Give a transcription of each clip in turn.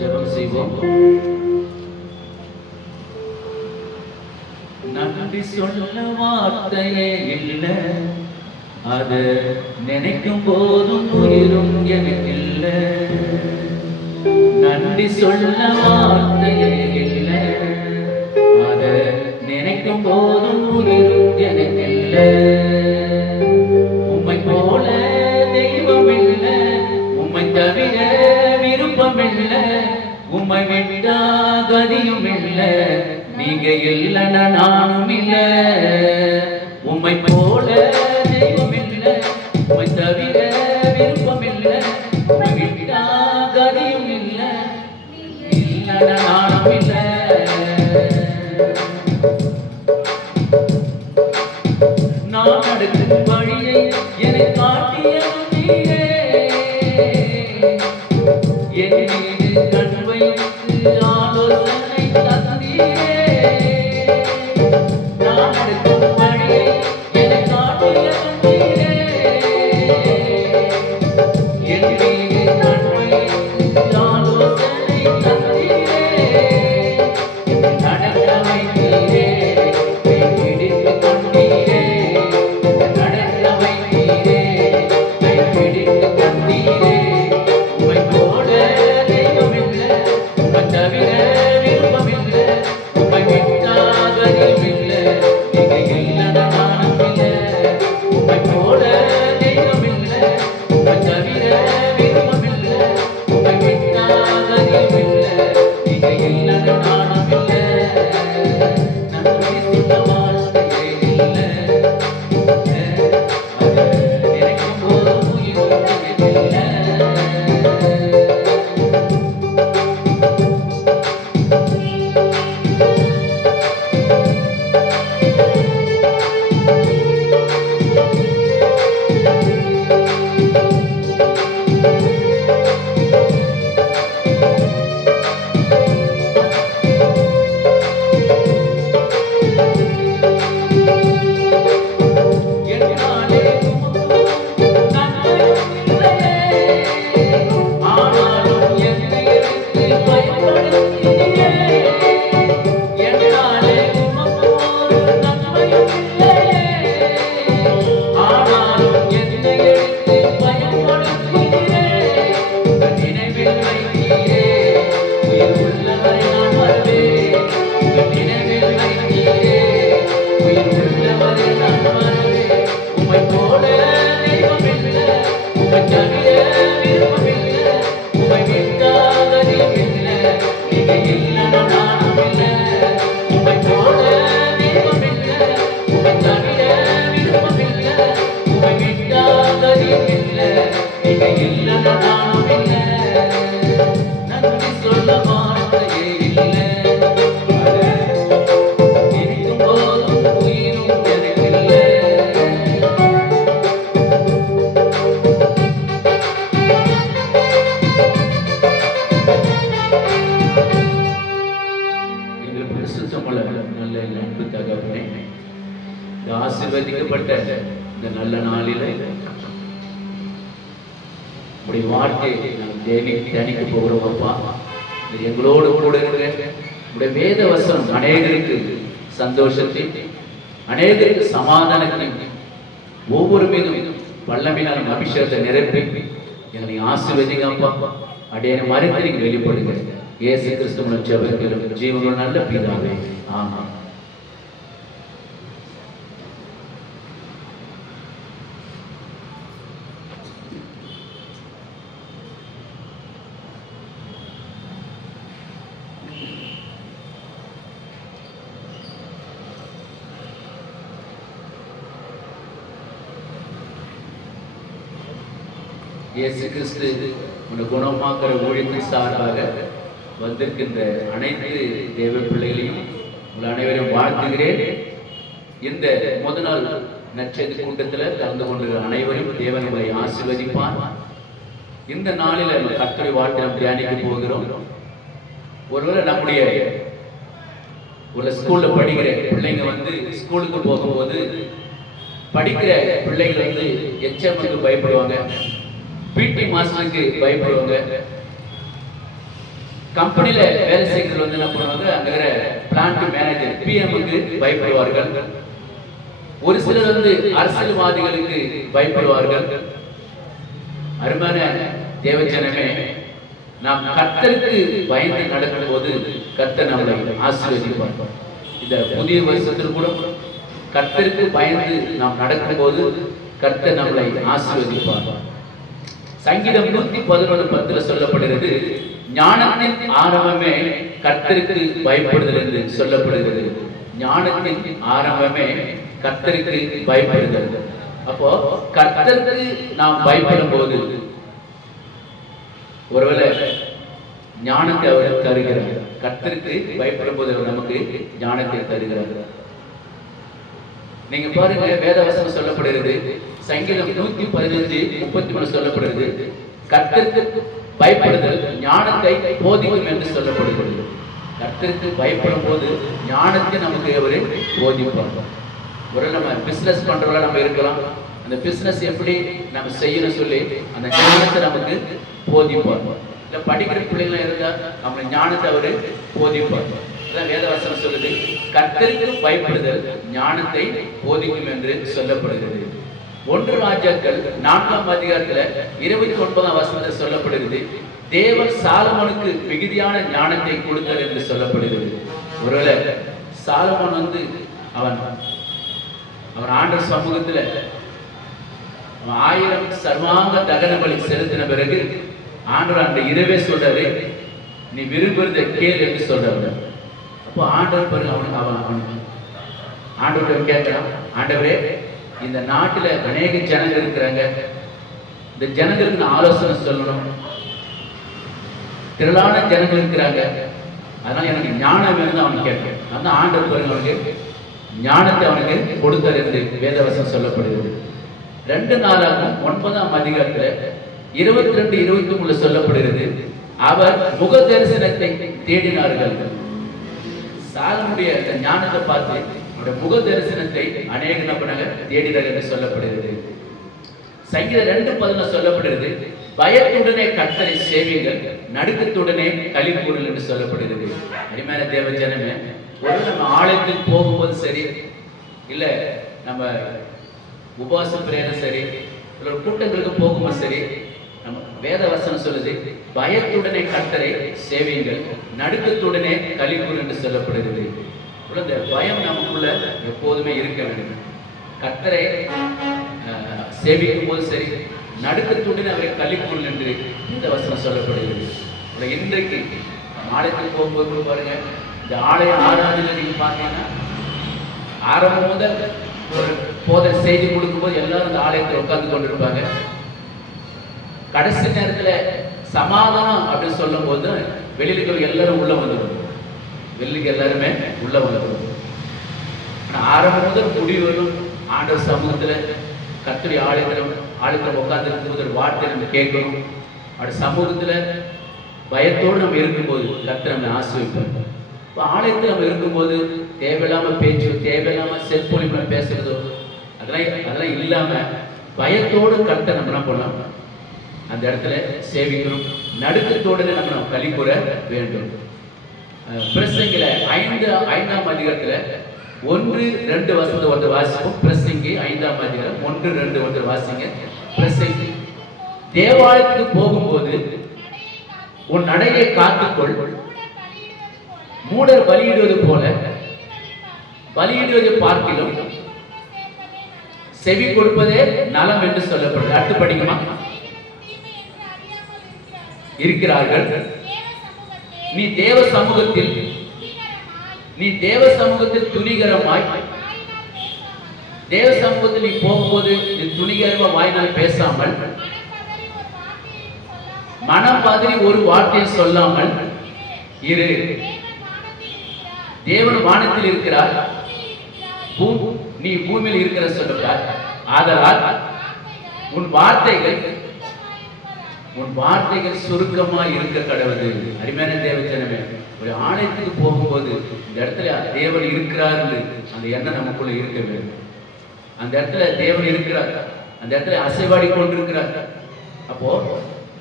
ஜெபம் செய்வோம். நன்றி சொல்ல வார்த்தையே இல்லை, அது நினைக்கும் போதும் உயிரும் எனக்கு இல்லை. நன்றி சொல்ல வார்த்தையே இல்லை, அது நினைக்கும் போதும் உயிரும் எனக்கு இல்லை. உம்மை போல தெய்வம் இல்லை, உம்மை தவிர விருப்பம் இல்லை, உம்மை விட்டா கதியும் இல்லை, நீங்க இல்லைன்னா நானும் இல்லை. உம்மை போல தெய்வம் இல்லை, உம்மை தவிர விருப்பம் இல்லை, உம்மை விட்டா கதியும் இல்லை, இல்லைன்னா நானும் இல்லை. நான் நடக்கும் வழியை என்னை காட்டிய நீரே, என் மீது கண் வைத்து ஆலோசனை தந்தீரே. நான் நடக்கும் வழியை என்னை காட்டிய நீரே, என் மீது கண் வைத்து ஆலோசனை தந்தீரே. நடக்க வைத்தீரே, பிடித்து கொண்டீரே, நடக்க வைத்தீரே, பிடித்து கொண்டீரே. உம்மை போல தெய்வம் இல்லை, உம்மை தவிர விருப்பம் இல்லை, உம்மை விட்டாத இல்லை, நீங்க இல்லைன்னா நானும் இல்லை. உம்மை போல தெய்வம் இல்லை, உம்மை தவிர விருப்பம் இல்லை, உம்மை விட்டாத இல்லை, நீங்க இல்லைன்னா நானும் இல்லை. நன்றி சொல்ல வார்த்தையே இல்லை, அது நினைக்கும் போதும் உயிரும் எனக்கு இல்லை. என்னாலே உமக்கு நன்மையும் இல்லையே, ஆனாலும் என்னை எடுத்து பயன்படுத்தினீரே. என்னாலே உமக்கு ஒரு நன்மையும் இல்லையே, ஆனாலும் என்னை எடுத்து பயன்படுத்தினீரே. உங்கள் நினைவில் வைத்தீரே, உயிர் உள்ளவரை நான் வருவேன். உங்கள் நினைவில் வைத்தீரே, உயிர் உள்ளவரை நான் வருவேன். உம்மை போல தெய்வம் இல்லை, உம்மை தவிர விருப்பம் இல்லை, உம்மை விட்டாத இல்லை, நீங்க இல்லைன்னா நானும் இல்லை. உம்மை போல தெய்வம் இல்லை, உம்மை தவிர விருப்பம் இல்லை, உம்மை விட்டாத இல்லை, நீங்க இல்லைன்னா நானும் இல்லை. நன்றி சொல்ல வார்த்தையே இல்லை, அது நினைக்கும் போதும் உயிரும் எனக்கு இல்லை. எங்கள் பரிசுத்தமுள்ள நல்ல அன்பு தகப்பனே, இந்த ஆசீர்வதிக்கப்பட்ட இந்த நல்ல நாளிலே உடைய வார்த்தையை நாங்கள் தியானிக்க போகிறோம். அப்பா, இது எங்களோடு கூட இருக்கிற உடைய வேத வசனம் அநேகருக்கு சந்தோஷத்தை, அநேகருக்கு சமாதானத்தை, ஒவ்வொரு மீதும் வல்லமையினாலும் அபிஷேகத்தை நிரப்பி எங்களை ஆசீர்வதிங்க அப்பா. அடையான மறைத்து நீங்க வெளிப்படுங்க. இயேசு கிறிஸ்துவின் ஜெபத்திலும் ஜீவனுள்ள நல்ல பிதாவே, ஆமென். இயேசு கிறிஸ்து உன்னை குணமாக்குற ஊழியத்தின் சார்பாக வந்திருக்கின்ற அனைத்து தேவ பிள்ளைகளையும் உங்கள் அனைவரையும் வாழ்த்துகிறேன். இந்த முதல் நாள் நற்செய்தி கூட்டத்தில் கலந்து கொண்டிருக்கிற அனைவரும் தேவன் உங்களை ஆசீர்வதிப்பார். இந்த நாளில் நம்ம கர்த்தருடைய வார்த்தை நாம் தியானிக்க போகிறோம். ஒருவேளை நம்முடைய ஒரு ஸ்கூல்ல படிக்கிற பிள்ளைங்க வந்து ஸ்கூலுக்கு போகும்போது படிக்கிற பிள்ளைகள் வந்து எச்எம்க்கு பயப்படுவாங்க, பிடி மாஸ்டருக்கு பயப்படுவாங்க, கம்பெனில வேலை செய்கிறது வந்து என்ன பண்ணுவாங்க, அங்க பிளான்ட் மேனேஜர் பிஎம்க்கு பயப்படுவார்கள். ஒரு சிலர் வந்து அரசியல்வாதிகளுக்கு பயப்படுவார்கள். அருமையான தேவஜனமே, நாம் கர்த்தருக்கு பயந்து நடக்கும் போது கர்த்தர் நம்மளை ஆசீர்வதிப்பார். இந்த புதிய வருஷத்தில் கூட கர்த்தருக்கு பயந்து நாம் நடக்கும் போது கர்த்தர் நம்மளை ஆசீர்வதிப்பார். சங்கீதம் 111:10 சொல்லப்படுகிறது, ஞானத்தின் ஆரம்பமே கர்த்தருக்கு பயப்படுதல் என்று சொல்லப்படுகிறது. ஞானத்தின் ஆரம்பமே கர்த்தருக்கு பயப்படுதல். அப்போ கர்த்தருக்கு நாம் பயப்படும் போது ஒருவேளை ஞானத்தை அவர் தருகிறார். கர்த்தருக்கு பயப்படும் போது அவர் நமக்கு ஞானத்தை தருகிறார். நீங்க பாருங்க, வேதவசனம் சொல்லப்படுகிறது, சங்கீதம் 115:33 சொல்லப்படுகிறது, கர்த்தருக்கு பயப்படுதல் ஞானத்தை போதிக்கும் என்று சொல்லப்படுகிறது. கர்த்தருக்கு பயப்படும் போது ஞானத்தை நமக்கு அவரு போதிப்பார். ஒரு நம்ம பிசினஸ் பண்றவங்கள நம்ம இருக்கலாம், அந்த பிசினஸ் எப்படி நம்ம செய்யணும் சொல்லி அந்த ஞானத்தை நமக்கு போதிப்பார். இல்ல படிக்கிற பிள்ளைங்க இருந்தா நம்ம ஞானத்தை அவரு போதிப்பார். வேதவசனம் சொல்லுது, கர்த்தருக்கு பயப்படுதல் ஞானத்தை போதிக்கும் என்று சொல்லப்படுகிறது. 1 ராஜாக்கள் 4ஆம் அதிகாரத்துல 29ஆம் வசனத்தில் சொல்லப்படுகிறது, தேவன் சாலமோனுக்கு மிகுதியான ஞானத்தை கொடுத்தார் என்று சொல்லப்படுகிறது. ஒருவேளை சாலமோன் வந்து அவன் ஆண்டவர் சமூகத்துல 1000 சர்வாங்க தகன பலி செலுத்தின பிறகு ஆண்டவர் அந்த இரவே சொல்றாரு, நீ விரும்புறதை கேள் என்று சொல்றாரு. அப்போ ஆண்டவர் பாருங்க, அவன் ஆண்டவர் கேட்கிறான், ஆண்டவரே இந்த நாட்டுல அநேக ஜனங்கள் இருக்கிறாங்க, இந்த ஜனங்களுக்கு நான் ஆலோசனை சொல்லணும், திரளான ஜனங்கள் இருக்கிறாங்க, அதனால எனக்கு ஞானம் வேணும் அவன் கேட்கிறேன். அந்த ஆண்டவர் பாருங்க அவனுக்கு ஞானத்தை அவனுக்கு கொடுத்தார் என்று வேதவசனம் சொல்லப்படுகிறது. 2 நாளாகும் 9ஆம் அதிகாரத்துல 22-23 சொல்லப்படுகிறது, அவர் முக தரிசனத்தை தேடினார்கள். சாலமுடைய ஞானத்தை பார்த்து அவருடைய முக தரிசனத்தை அநேக நபர்கள் தேடினார் என்று சொல்லப்படுகிறது. சங்கீதம் 2:10 சொல்லப்படுகிறது, பயத்துடனே கர்த்தரை சேவியுங்கள், நடுக்கத்துடனே களி கூறுங்கள் என்று சொல்லப்படுகிறது. அருமையான தேவ ஜனமே, ஒரு நம்ம ஆலயத்துக்கு போகும்போது சரி, இல்ல நம்ம உபவாச பிரயாணம் சரி, இல்ல கூட்டங்களுக்கு போகும்போது சரி, நம்ம வேத வசனம் சொல்லுது, பயத்துடனே கர்த்தரை சேவியுங்கள், நடுக்கத்துடனே களி கூறு என்று சொல்லப்படுகிறது. இந்த பயம் நமக்குள்ள எப்போதுமே இருக்க வேண்டும். கர்த்தரை சேவிக்கும் போது சரி, நடுக்கத்துடன் அவரை களி கூறு என்று இந்த வசனம் சொல்லப்படுகிறது. இன்றைக்கு ஆலயத்துக்கு போகும்போது பாருங்க, இந்த ஆலய ஆராதனை நீங்க பார்த்தீங்கன்னா ஆரம்பம் முதல் ஒரு போதர் செய்தி கொடுக்கும்போது எல்லாரும் இந்த ஆலயத்தில் உட்கார்ந்து கொண்டிருப்பாங்க. கடைசி நேரத்துல சமாதானம் அப்படின்னு சொல்லும் போது வெளியில எல்லாரும் உள்ள வந்துடும், வெளிக்கு எல்லாருமே உள்ள வந்துடும். ஆனா ஆரம்பம் முதல் முடிவரும் ஆண்டவர் சமூகத்துல கர்த்தருடைய ஆலயத்துல உட்கார்ந்து இருக்கும்போது ஒரு வார்த்தை நம்ம கேட்கணும். அப்படி சமூகத்துல பயத்தோடு நம்ம இருக்கும்போது கர்த்தர் நம்மை ஆசீர்வதிப்பார். இப்போ ஆலயத்தில் நம்ம இருக்கும்போது தேவையில்லாம பேச்சு, தேவையில்லாம செற்பொழிப்பு பேசுறதோ அதெல்லாம் இல்லாம பயத்தோடு கர்த்தர் நம்ம என்ன பண்ணலாம், அந்த இடத்துல சேவிக்கணும். நடுக்கத்தோடு நம்ம களி கூற வேண்டும். பிரசங்கில 5ஆம் அதிகாரத்துல 1-2 வசனத்தை ஒன்று வாசிப்போம். பிரசங்கி 5ஆம் அதிகாரம் 1-2 ஒன்று வாசிங்க. பிரசங்கி, தேவாலயத்துக்கு போகும்போது உன் நடையை காத்துக்கொள், மூடர் பலியிடுவது போல பலியிடுவதை பார்க்கிலும் செவி கொடுப்பதே நலம் என்று சொல்லப்படுது. அடுத்து படிக்குமா, இருக்கிறார்கள், நீ தேவ சமூகத்தில் துணிகரமாய், தேவ சமூகத்தில் நீ போகும்போது நீ துணிகரமா வாய்நாள் பேசாமல், மனம் மாதிரி ஒரு வார்த்தையை சொல்லாமல் இரு. தேவன் வானத்தில் இருக்கிறார், நீ பூமியில் இருக்கிற சொல்லுகிறார். ஆதலால் உன் வார்த்தைகள் சுருக்கமா இருக்க கடவுது. அருமையான தேவஜனமே, ஒரு ஆலயத்துக்கு போகும்போது இந்த இடத்துல தேவன் இருக்கிறார் அந்த எண்ணம் நமக்குள்ள இருக்க வேண்டும். அந்த இடத்துல தேவன் இருக்கிறார், அந்த இடத்துல அசைவாடி கொண்டிருக்கிறார். அப்போ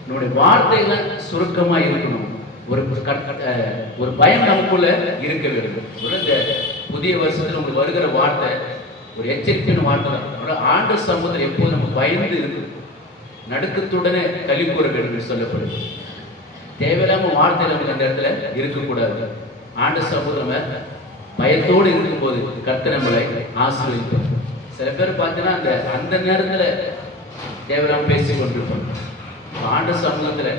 நம்முடைய வார்த்தைகள் சுருக்கமா இருக்கணும். ஒரு பயம் நமக்குள்ள இருக்க வேண்டும். இந்த புதிய வருஷத்துல உங்களுக்கு வருகிற வார்த்தை ஒரு எச்சரிக்கையான வார்த்தை தான். ஆண்டு சமூகத்தில் எப்போது நம்ம பயந்து இருக்கு, நடுக்கத்துடனே களி கூற வேண்டும் என்று சொல்லப்படுது. தேவையில்லாம வார்த்தை நமக்கு அந்த இடத்துல இருக்கக்கூடாது. ஆண்டு சமூகம் பயத்தோடு இருக்கும்போது கர்த்தர் நம்மளை ஆசீர்வதிப்பார். சில பேர் பார்த்தீங்கன்னா அந்த நேரத்துல தேவையில்லாம பேசி கொண்டிருப்போம். ஆண்டு சமூகத்துல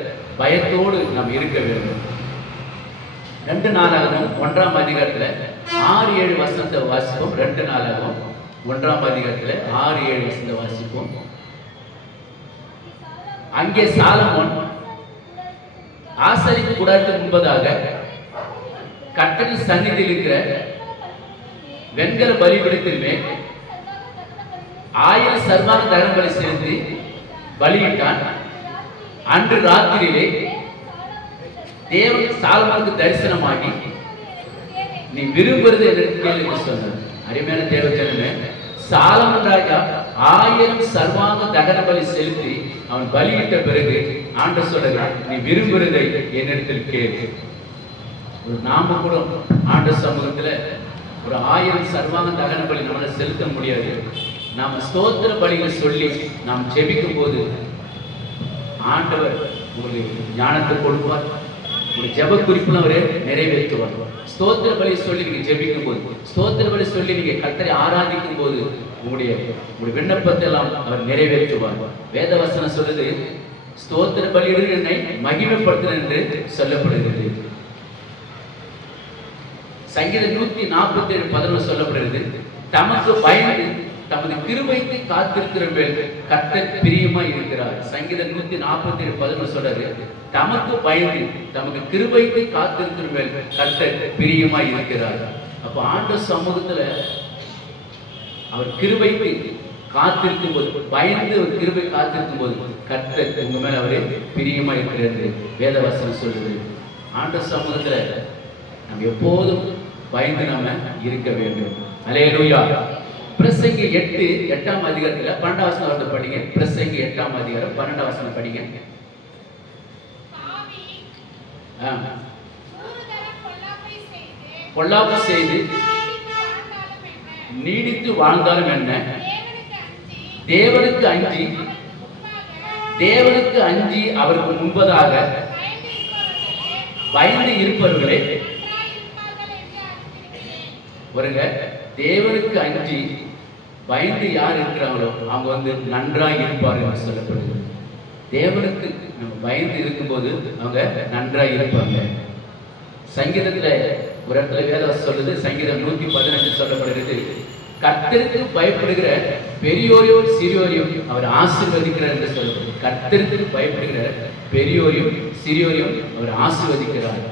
பயத்தோடு நாம் இருக்க வேண்டும். 2 நாளாகவும் 1ஆம் அதிகாரத்துல 6-7 வசனத்தை வாசிப்போம். 2 நாளாகவும் 1ஆம் அதிகாரத்துல 6-7 வசனத்தை வாசிப்போம். அங்கே சாலமோன் ஆசரிப்பு கூடாரத்துக்கு முன்பதாக கர்த்தரின் சந்நிதியில் இருக்கிற வெண்கல பலிபீடத்தின் மேல் 1000 சர்வாங்க தகன பலி செலுத்தி பலியிட்டான். அன்று ராத்திரியிலே தேவன் சாலமோனுக்கு தரிசனமாகி நீ விரும்புறது என்று கேள்வி சொன்னார். அருமையான தேவஜனமே, சாலமோன் ராஜா 1000 சர்வாங்க தகன பலி செலுத்தி அவன் பலியிட்ட பிறகு ஆண்டவர் சொல்றார், நீ விரும்புறதை என்னிடத்தில் கேளு. ஒரு நாம கூட ஆண்டவர் சமூகத்துல ஒரு 1000 சர்வாங்க தகன பலி நம்மளால செலுத்த முடியாது. நாம ஸ்தோத்திர பலிகள் சொல்லி நாம் ஜெபிக்கும் போது ஆண்டவர் உங்களுக்கு ஞானத்தை கொடுப்பார். ஒரு ஜெப குறிப்புல அவரே நிறைவேற்றுவார். ஸ்தோத்திர பலி சொல்லி நீங்க ஜெபிக்கும் போது, ஸ்தோத்திர பலி சொல்லி நீங்க கர்த்தரை ஆராதிக்கும் போது உங்களுடைய விண்ணப்பத்தை எல்லாம் அவர் நிறைவேற்றுவார். வேதவசனம் சொல்லுது, ஸ்தோத்திர பலியிடு என்னை மகிமைப்படுத்தின என்று சொல்லப்படுகிறது. சங்கீதம் 147:11 சொல்லப்படுகிறது, தமக்கு பயந்து தமது கிருபைக்கு காத்திருக்கிற மேல் கர்த்தர் பிரியமா இருக்கிறார். சங்கீதம் 147:11 சொல்றாரு, தமக்கு பயந்து தமக்கு கிருபைக்கு காத்திருக்கிற மேல் கர்த்தர் பிரியமா இருக்கிறார். அப்ப ஆண்டவர் சமூகத்துல அவர் கிருபைக்கு காத்திருக்கும் போது, பயந்து ஒரு கிருபை காத்திருக்கும் போது கர்த்தர் உங்க மேல அவரே பிரியமா இருக்கிறது வேதவசனம் சொல்லுது. ஆண்டவர் சமூகத்துல நம்ம எப்போதும் பயந்து நாம இருக்க வேண்டும். அல்லேலூயா. பிரசங்கி 8:8ஆம் அதிகாரத்துல 12ஆம் வசனம் படிங்க. பிரசங்கி 8ஆம் அதிகாரம் 12ஆம் வசனம் படிங்க. பொல்லாப்பு செய்து நீடித்து வாழ்ந்தாலும் என்ன, தேவனுக்கு அஞ்சி அவருக்கு முன்பதாக பயந்து இருப்பவர்களே வருங்க. தேவனுக்கு அஞ்சி பயந்து யார் இருக்கிறாங்களோ அவங்க நன்றாய் இருப்பார்கள் என்று சொல்லப்படுது. தேவனுக்கு நம்ம பயந்து இருக்கும்போது அவங்க நன்றாய் இருப்பாங்க. சங்கீதத்துல ஒரு இடத்துல வேதவசனம் சொல்லுது, சங்கீதம் 115 சொல்லப்படுகிறது, கர்த்தருக்கு பயப்படுகிற பெரியோரையும் சிறியோரையும் அவர் ஆசீர்வதிக்கிறார் என்று சொல்லப்படுது. கர்த்தருக்கு பயப்படுகிற பெரியோரையும் சிறியோரையும் அவர் ஆசீர்வதிக்கிறார்.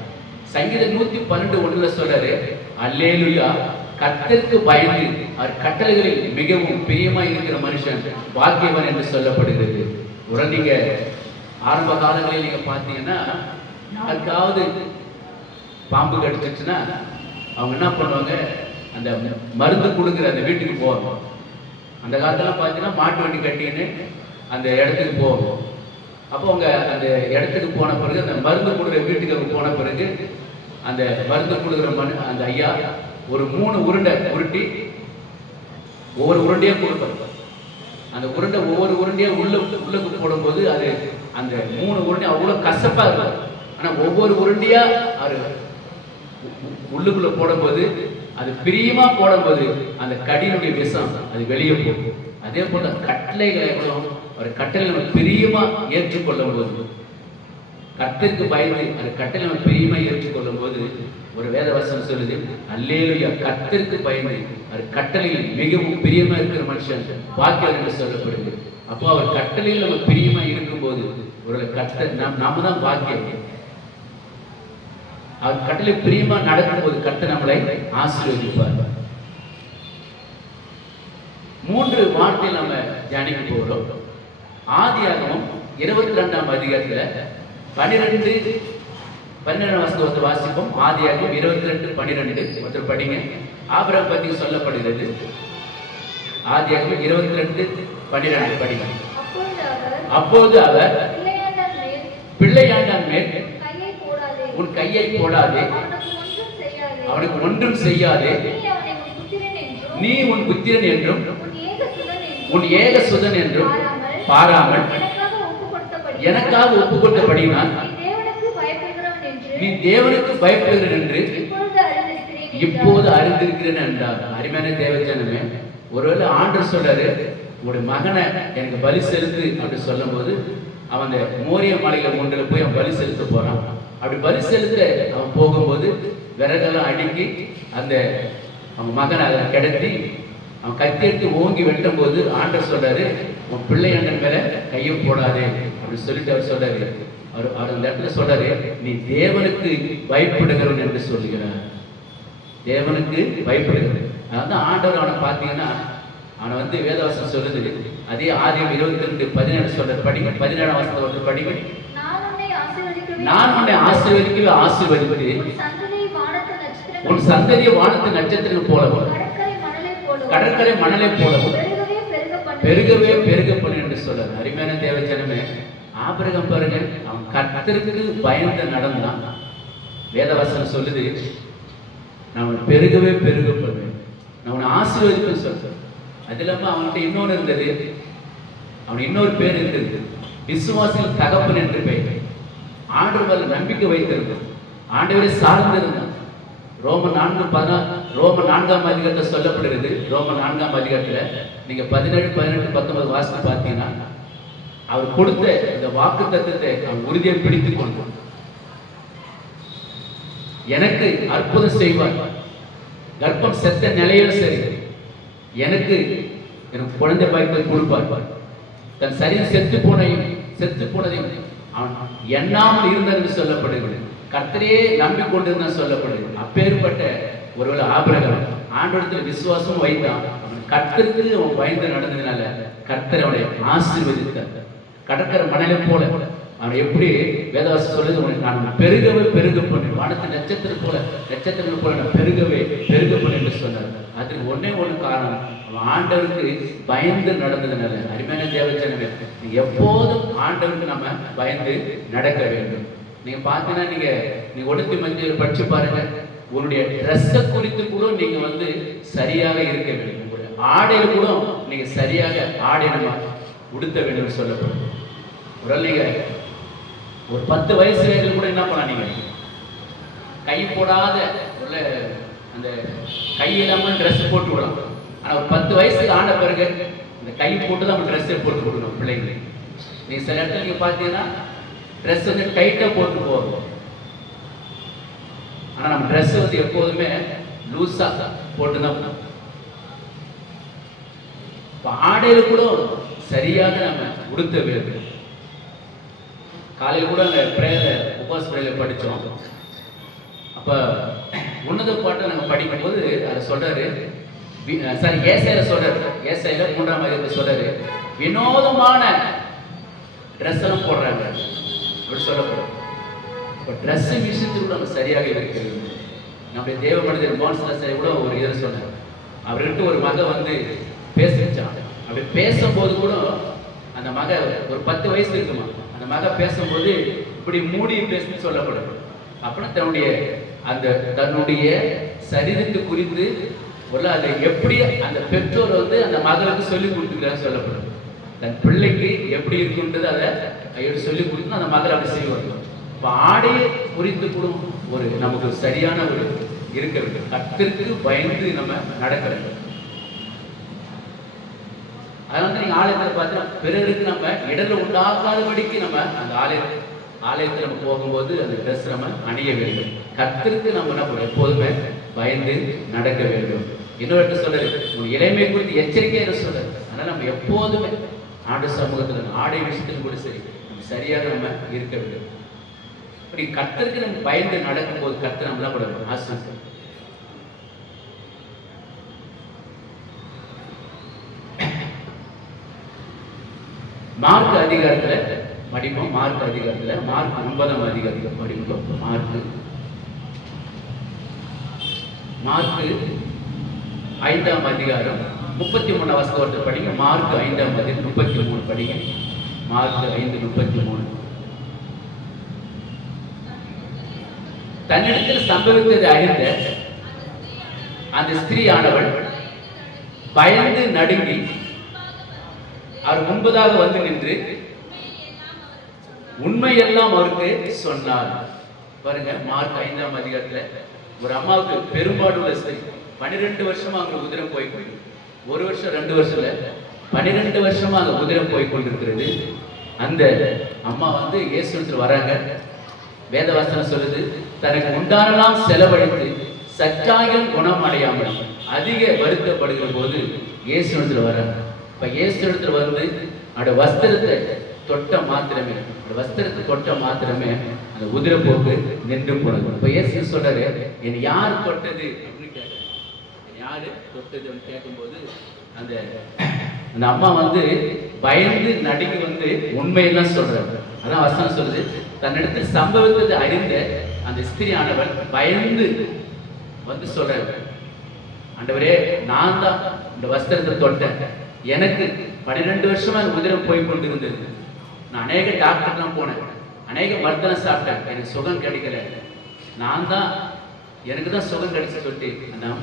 சங்கீதம் 112:1 சொல்றாரு, அல்லேலூயா, கர்த்தருக்கு பயந்து அவர் கட்டளைகளில் மிகவும் பிரியமா இருக்கிற மனுஷன் பாக்கியவன் என்று சொல்லப்படுகிறது. உடனே நீங்க ஆரம்ப காலங்களில் நீங்க பார்த்தீங்கன்னா, யாருக்காவது பாம்பு கடிச்சிச்சுன்னா அவங்க என்ன பண்ணுவாங்க, அந்த மருந்து கொடுக்குற அந்த வீட்டுக்கு போவாங்க. அந்த காலத்தெல்லாம் பார்த்தீங்கன்னா மாட்டு வண்டி கட்டின்னு அந்த இடத்துக்கு போவோம். அப்போ அவங்க அந்த இடத்துக்கு போன பிறகு, அந்த மருந்து கொடுக்குற வீட்டுக்கு அவங்க போன பிறகு, அந்த மருந்து கொடுக்குற அந்த ஐயா ஒரு 3 உருண்டை உருட்டி ஒவ்வொரு உருண்டையா கொடுப்பாங்க. அந்த உருண்டை ஒவ்வொரு உருண்டையா உள்ளுக்கு போடும்போது அது அந்த 3 உருண்டை அவ்வளவு கசப்பா இருக்கும். ஆனா ஒவ்வொரு உருண்டையா அது உள்ளுக்குள்ள போடும்போது, அது பிரியமா போடும்போது அந்த கடியினுடைய விஷம் அது வெளியே போகும். அதே போல கட்டளைகளை ஒரு கட்டளை நம்ம பிரியமா ஏற்றுக்கொள்ளும் போது, கர்த்தருக்கு பயந்து அந்த கட்டளை நம்ம பிரியமா ஏற்றுக்கொள்ளும் போது, ஒரு வேதவசனம் சொல்லுது, அல்லேலூயா, கர்த்தருக்கு பயந்து அவர் கட்டளையில் மிகவும் பிரியமா இருக்கிற மனுஷன் பாக்கியவான் என்று சொல்லப்படுது. அப்போ அவர் கட்டளையில் நம்ம பிரியமா இருக்கும்போது ஒரு கர்த்தர் நாம தான் பாக்கியம். அவர் கட்டளை பிரியமா நடக்கும்போது கர்த்தர் நம்மளை ஆசீர்வதிப்பார். 3 வார்த்தையில் நம்ம தியானிக்க போகிறோம். ஆதியாகமம் 22ஆம் அதிகாரத்துல 12 வசனத்தை வாசிப்போம். ஆதியாகமம் 22:12 ஒருத்தர் படிங்க. ஆபிரகாம் பற்றி சொல்லப்படுகிறது. ஆதியாகமம் 22:12 படிங்க. அப்போது அவர் பிள்ளையாண்டான் மேல் உன் கையை போடாதே, அவனுக்கு ஒன்றும் செய்யாதே, நீ உன் புத்திரன் என்றும் உன் ஏக சுதன் என்றும் பாராமல் எனக்காக ஒப்பு கொடுத்தபடினால் நீ தேவனுக்கு பயப்படுகிறேன் என்று இப்போது அறிந்திருக்கிறேன் என்றார். அருமையான தேவஜனமே, ஒருவேளை ஆண்டவர் சொல்றாரு, உங்களுடைய மகனை எனக்கு பலி செலுத்து அப்படி சொல்லும் போது அவன் அந்த மோரிய மலையில ஒன்றில் போய் அவன் பலி செலுத்த போறான். அப்படி பலி செலுத்த அவன் போகும்போது விறகெல்லாம் அடுக்கி அந்த அவன் மகனை அதை கிடத்தி அவன் கத்தி எடுத்து ஓங்கி வெட்டும் போது ஆண்டவர் சொல்றாரு, உன் பிள்ளை அண்ணன் மேல கையும் போடாதே அப்படி சொல்லிட்டு அவர் சொல்றாரு. அவர் அந்த இடத்துல சொல்றாரு, நீ தேவனுக்கு பயப்படுகிறவன் என்று சொல்லுகிறார். தேவனுக்கு பயப்படுகிறவன். அதான் ஆண்டவர் அவனை பார்த்தீங்கன்னா அவனை வந்து வேதவசனம் சொல்லுது. அதே ஆதியம் 22:17 சொல்ற படிங்க. 17ஆம் வசனத்தை படிங்க. நான் உன்னை ஆசீர்வதிக்கவே ஆசீர்வதிப்பது உன் சந்ததியை வானத்து நட்சத்திரம் போலவும் கடற்கரை மணலை போலவும் பெருகவே பெருகப்படும் என்று சொல்றாரு. அருமையான தேவஜனமே, ஆபிரகாம் பாருங்க, அவன் கர்த்தருக்கு பயந்து நடந்தான். வேதவசனம் சொல்லுது, நான் பெருகவே பெருகப்படுவேன், நான் உன்னை ஆசீர்வதிப்பேன் சொல்றேன். அது இல்லாம அவன்கிட்ட இன்னொன்று இருந்தது, அவன் இன்னொரு பேர் இருந்தது, விசுவாசிகள் தகப்பன் என்று பெயர். ஆண்டவர் நம்பிக்கை வைத்திருந்தான், ஆண்டவரை சார்ந்திருந்தான். ரோமன் 4:4ஆம் அதிகாரத்தில் சொல்லப்படுகிறது. ரோமன் 4ஆம் அதிகாரத்தில் நீங்க 17, 18, 19 வாசித்து பார்த்தீங்கன்னா அவர் கொடுத்த இந்த வாக்கு தத்தத்தை அவன் உறுதியை பிடித்துக் கொண்டான். எனக்கு அற்புதம் செய்வார், கர்ப்பம் செத்த நிலையில் சரி, எனக்கு குழந்தை பாய்ப்பை கொடுப்பார், தன் சரீரம் செத்து போனதையும் அவன் எண்ணாமல் இருந்தது சொல்லப்படுகிறது. கர்த்தரையே நம்பிக்கொண்டிருந்தான் சொல்லப்படுது. அப்பேற்பட்ட ஒருவேளை ஆபிரகாம் ஆண்டவரிடத்தில் விசுவாசம் வைத்தான். அவன் கர்த்தருக்கு அவன் பயந்து நடந்ததுனால கர்த்தர் அவனை ஆசீர்வதித்தார். கடற்கரை மணலை போல அவன் எப்படி வேதவாசம் சொல்லுது, நான் பெருகவே பெருகப்படும், வானத்து நட்சத்திரங்கள் போல நான் பெருகவே பெருகப்படும் என்று சொன்னார். அதுக்கு ஒன்னே ஒன்று காரணம், அவன் ஆண்டவருக்கு பயந்து நடந்ததுனால. அருமையான தேவஜனமே, நீங்க எப்போதும் ஆண்டவருக்கு நம்ம பயந்து நடக்க வேண்டும். நீங்க பார்த்தீங்கன்னா நீங்க ஒடுக்கு மத்தியில் படிச்சு பாருங்க, உன்னுடைய ட்ரெஸ்ஸை குறித்து கூட நீங்க வந்து சரியாக இருக்க வேண்டும். உங்களுடைய ஆடையில கூட நீங்க சரியாக ஆடை நம்ம உடுத்த வேண்டும் சொல்லப்படும். ஒரு நீங்க ஒரு 10 வயசு வரைக்கும் கூட என்ன பண்ணலாம், நீங்க கை போடாத உள்ள அந்த கை இல்லாமல் ட்ரெஸ் போட்டு விடலாம். ஆனா ஒரு 10 வயசுக்கு ஆன பிறகு இந்த கை போட்டு தான் நம்ம ட்ரெஸ்ஸை போட்டு கொடுக்கணும் பிள்ளைங்களுக்கு. நீங்க சில இடத்துல நீங்க பார்த்தீங்கன்னா ட்ரெஸ் வந்து டைட்டா போட்டு போகும், ஆனா நம்ம ட்ரெஸ் வந்து எப்போதுமே லூஸா போட்டுதான். ஆடையில கூட சரியாக நம்ம உடுத்த வேண்டும். காலையில் கூட அந்த பிரேயர் உபாஸ் பிரேயர் படித்தோம். அப்ப உன்னத பாட்டை நம்ம படிக்கும்போது அதை சொல்றாரு, சாரி ஏசாயில சொல்றாரு, ஏசாயில 3ஆம் அதிகாரத்தில் சொல்றாரு, வினோதமான ட்ரெஸ் எல்லாம் போடுறாங்க அப்படி சொல்லப்படும். இப்போ ட்ரெஸ் விஷயத்தில் கூட நம்ம சரியாக இருக்கிறது. நம்முடைய தேவ மனிதர் மோன்ஸ்தாஸ் கூட ஒரு இதில் சொன்னார், அவர்கிட்ட ஒரு மக வந்து பேசிச்சான். அப்படி பேசும்போது கூட அந்த மக ஒரு 10 வயசு இருக்குமா, அந்த மக பேசும்போது இப்படி மூடி பேசுன்னு சொல்லப்படும். அப்படின்னா தன்னுடைய சரீரத்தை குறித்து அதை எப்படி அந்த பெற்றோர் வந்து அந்த மகளுக்கு சொல்லி கொடுத்துக்கிறாங்க சொல்லப்படும். தன் பிள்ளைக்கு எப்படி இருக்குன்றது அதை சொல்லி கொடுத்து அந்த மகள் அப்படி செய்வாங்க. இப்போ ஆடையை குறித்து கூட ஒரு நமக்கு சரியான ஒரு இருக்க வேண்டும். கர்த்தருக்கு பயந்து நம்ம நடக்க வேண்டும். அதனால நீங்க ஆலயத்தில் பார்த்தீங்கன்னா பிறருக்கு நம்ம இடர்ல உண்டாக்காதபடிக்கு நம்ம அந்த ஆலயத்தில் நம்ம போகும்போது அந்த ட்ரெஸ் நம்ம அணிய வேண்டும். கர்த்தருக்கு நம்ம என்ன எப்போதுமே பயந்து நடக்க வேண்டும். இன்னொரு சொல்றாரு, உன் இளமை குறித்து எச்சரிக்கையாக சொல்றாரு. அதனால நம்ம எப்போதுமே ஆண்டு சமூகத்தில் ஆடை விஷயத்திலும் கூட சரி நம்ம சரியாக நம்ம இருக்க வேண்டும். இப்படி கர்த்தருக்கு நம்ம பயந்து நடக்கும்போது கர்த்தர் நம்ம கூட ஆசீர்வதிப்பார். மார்க் அதிகாரத்துல படிப்போம். மார்க் அதிகாரத்துல மார்க் 9ஆம் அதிகாரத்தில் படிப்போம். மார்க் 5ஆம் அதிகாரம் 33 வசனத்தை படிங்க. மார்க் 5ஆம் அதிகாரம் 33 படிங்க. மார்க் 5:33. தன்னிடத்தில் சம்பவித்ததை அறிந்த அந்த ஸ்திரீயானவள் பயந்து நடுங்கி அவர் முன்பதாக வந்து நின்று உண்மையெல்லாம் அவருக்கு சொன்னார். பாருங்க, மார்க் 5ஆம் அதிகாரத்துல ஒரு அம்மாவுக்கு பெரும்பாடுள்ள ஸ்திரீ 12 வருஷமா அங்க உதிரம் போய் 1 வருஷம் 2 வருஷம் இல்ல 12 வருஷமா அங்க உதிரம் போய் கொண்டிருக்கிறது. அந்த அம்மா வந்து இயேசுவிடத்தில் வராங்க. வேதவசனம் சொல்லுது, தனக்கு உண்டானலாம் செலவழித்து சற்றாகிலும் குணம் அடையாமல் அதிக வருத்தப்படுகிற போது இயேசுவிடத்தில் வராங்க. இப்ப இயேசுவிடத்தில் வந்து அந்த வஸ்திரத்தை தொட்ட மாத்திரமே அந்த உதிரப்போக்கு நின்று போனது. இப்ப இயேசு சொல்றாரு, என் யார் தொட்டது அப்படின்னு கேட்க, யாரு தொட்டது அப்படின்னு கேட்கும்போது அந்த அம்மா வந்து பயந்து நடுங்கி வந்து உண்மையெல்லாம் சொல்றாங்க. அதான் வசனம் சொல்லுது, தன்னிடத்தில் சம்பவித்ததை அறிந்த அந்த ஸ்திரியானவள் பயந்து வந்து சொல்றாரு, ஆண்டவரே நான் தான் இந்த வஸ்திரத்தை தொட்டேன், எனக்கு 12 வருஷமா உதிரம் போய் கொண்டிருந்தது, நான் அநேக டாக்டர்லாம் போனேன், அநேக மருத்துவம் சாப்பிட்டேன், எனக்கு சுகம் கிடைக்கல, நான் தான் எனக்கு தான் சுகம் கிடைச்சு சொல்லிட்டு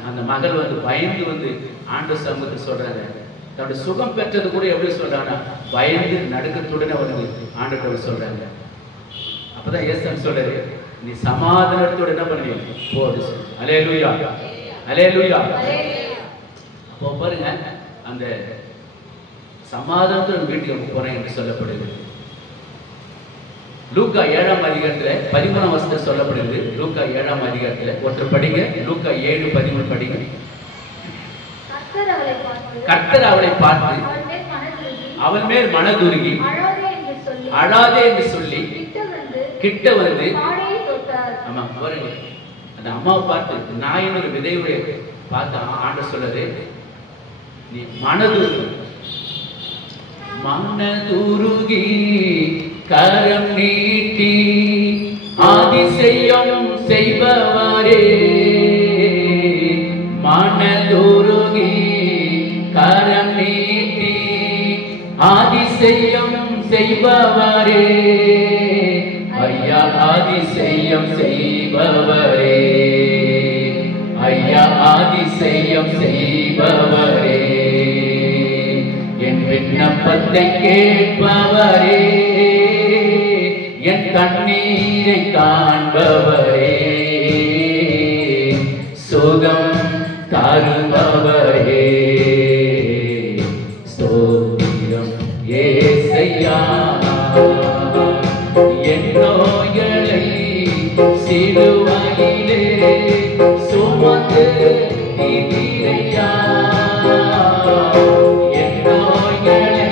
அந்த மகள் வந்து பயந்து வந்து ஆண்டவர் சமூகத்தை சொல்றாங்க. தன்னோட சுகம் பெற்றது கூட எப்படி சொல்றாங்கன்னா பயந்து நடுக்கத்துடனே வந்து ஆண்டவர் சொல்றாங்க. அப்பதான் இயேசு சொல்றாரு, நீ சமாதானத்தோட என்ன பண்ணுவீங்க போடு. அல்லேலூயா, அல்லேலூயா. அப்போ பாருங்க, அந்த சமாதானத்தோட வீட்டுக்கு போறேன் என்று சொல்லப்படுது. லூக்கா 7ஆம் அதிகாரத்துல 13ஆம் வசனம் சொல்லப்படுது. லூக்கா 7ஆம் அதிகாரத்துல ஒருத்தர் படிங்க, லூக்கா 7:13 படிங்க. கர்த்தர் அவளை பார்த்து அவள் மேல் மனதுருகி அழாதே என்று சொல்லி கிட்ட வந்து, ஆமா பாருங்க, அந்த அம்மாவை பார்த்து நாயின் ஒரு விதையுடைய பார்த்து ஆண்டவர் சொல்றது, நீ மனதுருகி கரம் நீட்டி அதிசயம் செய்பவரே, மனதுருகி கரம் நீட்டி அதிசயம் செய்பவரே, ஐயா அதிசயம் செய்பவரே, ஐயா அதிசயம் செய்பவரே, என் விண்ணப்பத்தை கேட்பவரே, என் கண்ணீரை காண்பவரே, சுகம் தருபவரே, ஸ்தோத்திரம் ஏசையா, என் நோய்களை சிலுவையிலே சுமந்து தீரையா, என் நோய்களை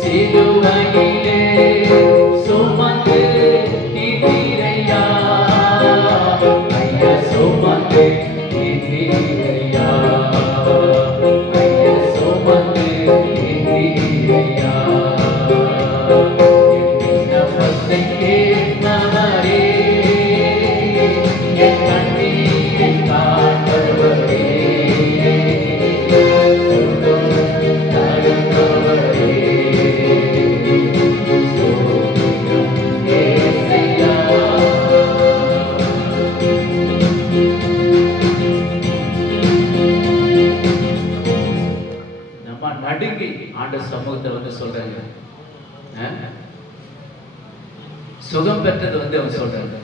சிலுவையிலே சுமந்து தீரையா, ஐயா சுமந்து தீரையா, ஐயா சுமந்து தீரையா, என் விண்ணப்பத்தை கேட்பவரே, என் கண்ணீரை காண்பவரே, நடுங்கி ஆண்ட சமூகத்தை வந்து சொல்றாங்க, சுகம் பெற்றது வந்து அவன் சொல்றாங்க.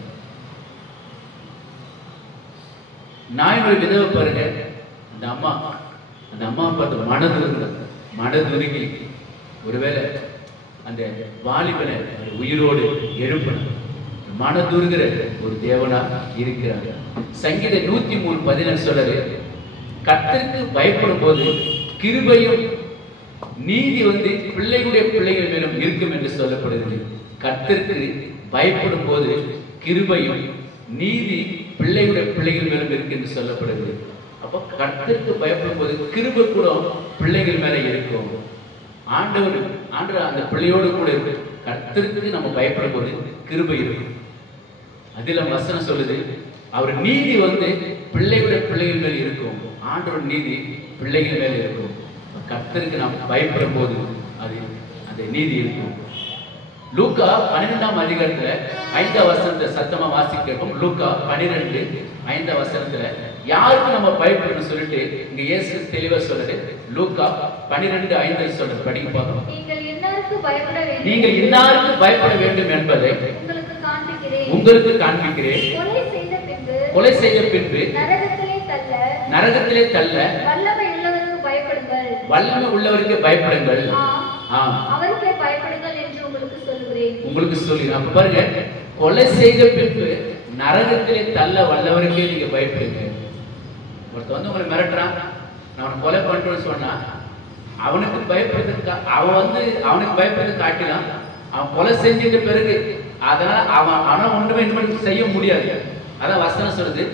நாய் விதவை பாருங்க, அந்த அம்மா பார்த்து மனதுருகி ஒருவேளை அந்த வாலிபனை உயிரோடு எழுப்பணும், மனதுருகிற ஒரு தேவனா இருக்கிறாங்க. சங்கீத 103:17 சொல்றது, கர்த்தருக்கு பயப்படும் போது கிருபையும் நீதி வந்து பிள்ளைகள் மேலும் இருக்கும் என்று சொல்லப்படுகிறது. கர்த்தருக்கு பயப்படும் போது கிருபையும் நீதி பிள்ளைகள் மேலும் இருக்கு என்று சொல்லப்படுகிறது. அப்போ கர்த்தருக்கு பயப்படும் போது கிருபை கூட பிள்ளைகள் மேல இருக்கும். ஆண்டவர் அந்த பிள்ளையோடு கூட இருக்கு. கர்த்தருக்கு நம்ம பயப்படும் போது கிருபை இருக்கும். அதுல வசனம் சொல்லுது, அவர் நீதி வந்து பிள்ளைகள் மேல் இருக்கும். ஆண்டவர் நீதி பிள்ளைகள் மேல இருக்கும். கர்த்தருக்கு நாம் பயப்படும் போது அது அந்த நீதி இருக்கும். லூக்கா 12ஆம் அதிகாரத்துல 5ஆம் வசனத்தை சத்தமா வாசிக்க கேட்போம். லூக்கா 12 5ஆம் வசனத்துல யாருக்கு நம்ம பயப்படணும்னு சொல்லிட்டு இங்க இயேசு தெளிவா சொல்றாரு. லூக்கா 12:5 சொல்றது படிக்க பார்ப்போம். நீங்கள் இன்னாருக்கு பயப்பட வேண்டும் என்பதை உங்களுக்கு காண்பிக்கிறேன். கொலை செய்த பின்பு நரகத்திலே தள்ள வல்லமை உள்ளவருக்கு பயப்படுங்கள். உங்களுக்கு சொல்லுங்க. அப்ப பாருங்க, கொலை செய்த பின்பு நரகத்திலே தள்ள வல்லவருக்கே நீங்க பயப்படுங்க. ஒருத்த வந்து உங்களை மிரட்டுறான், நான் கொலை பண்றேன்னு சொன்னா அவனுக்கு பயப்படுறதுக்கு அவனுக்கு பயப்படுறது காட்டினான். அவன் கொலை செஞ்சிட்ட பிறகு அதனால அவன் ஒன்றுமே செய்ய முடியாது. அதான் வசனம் சொல்றது,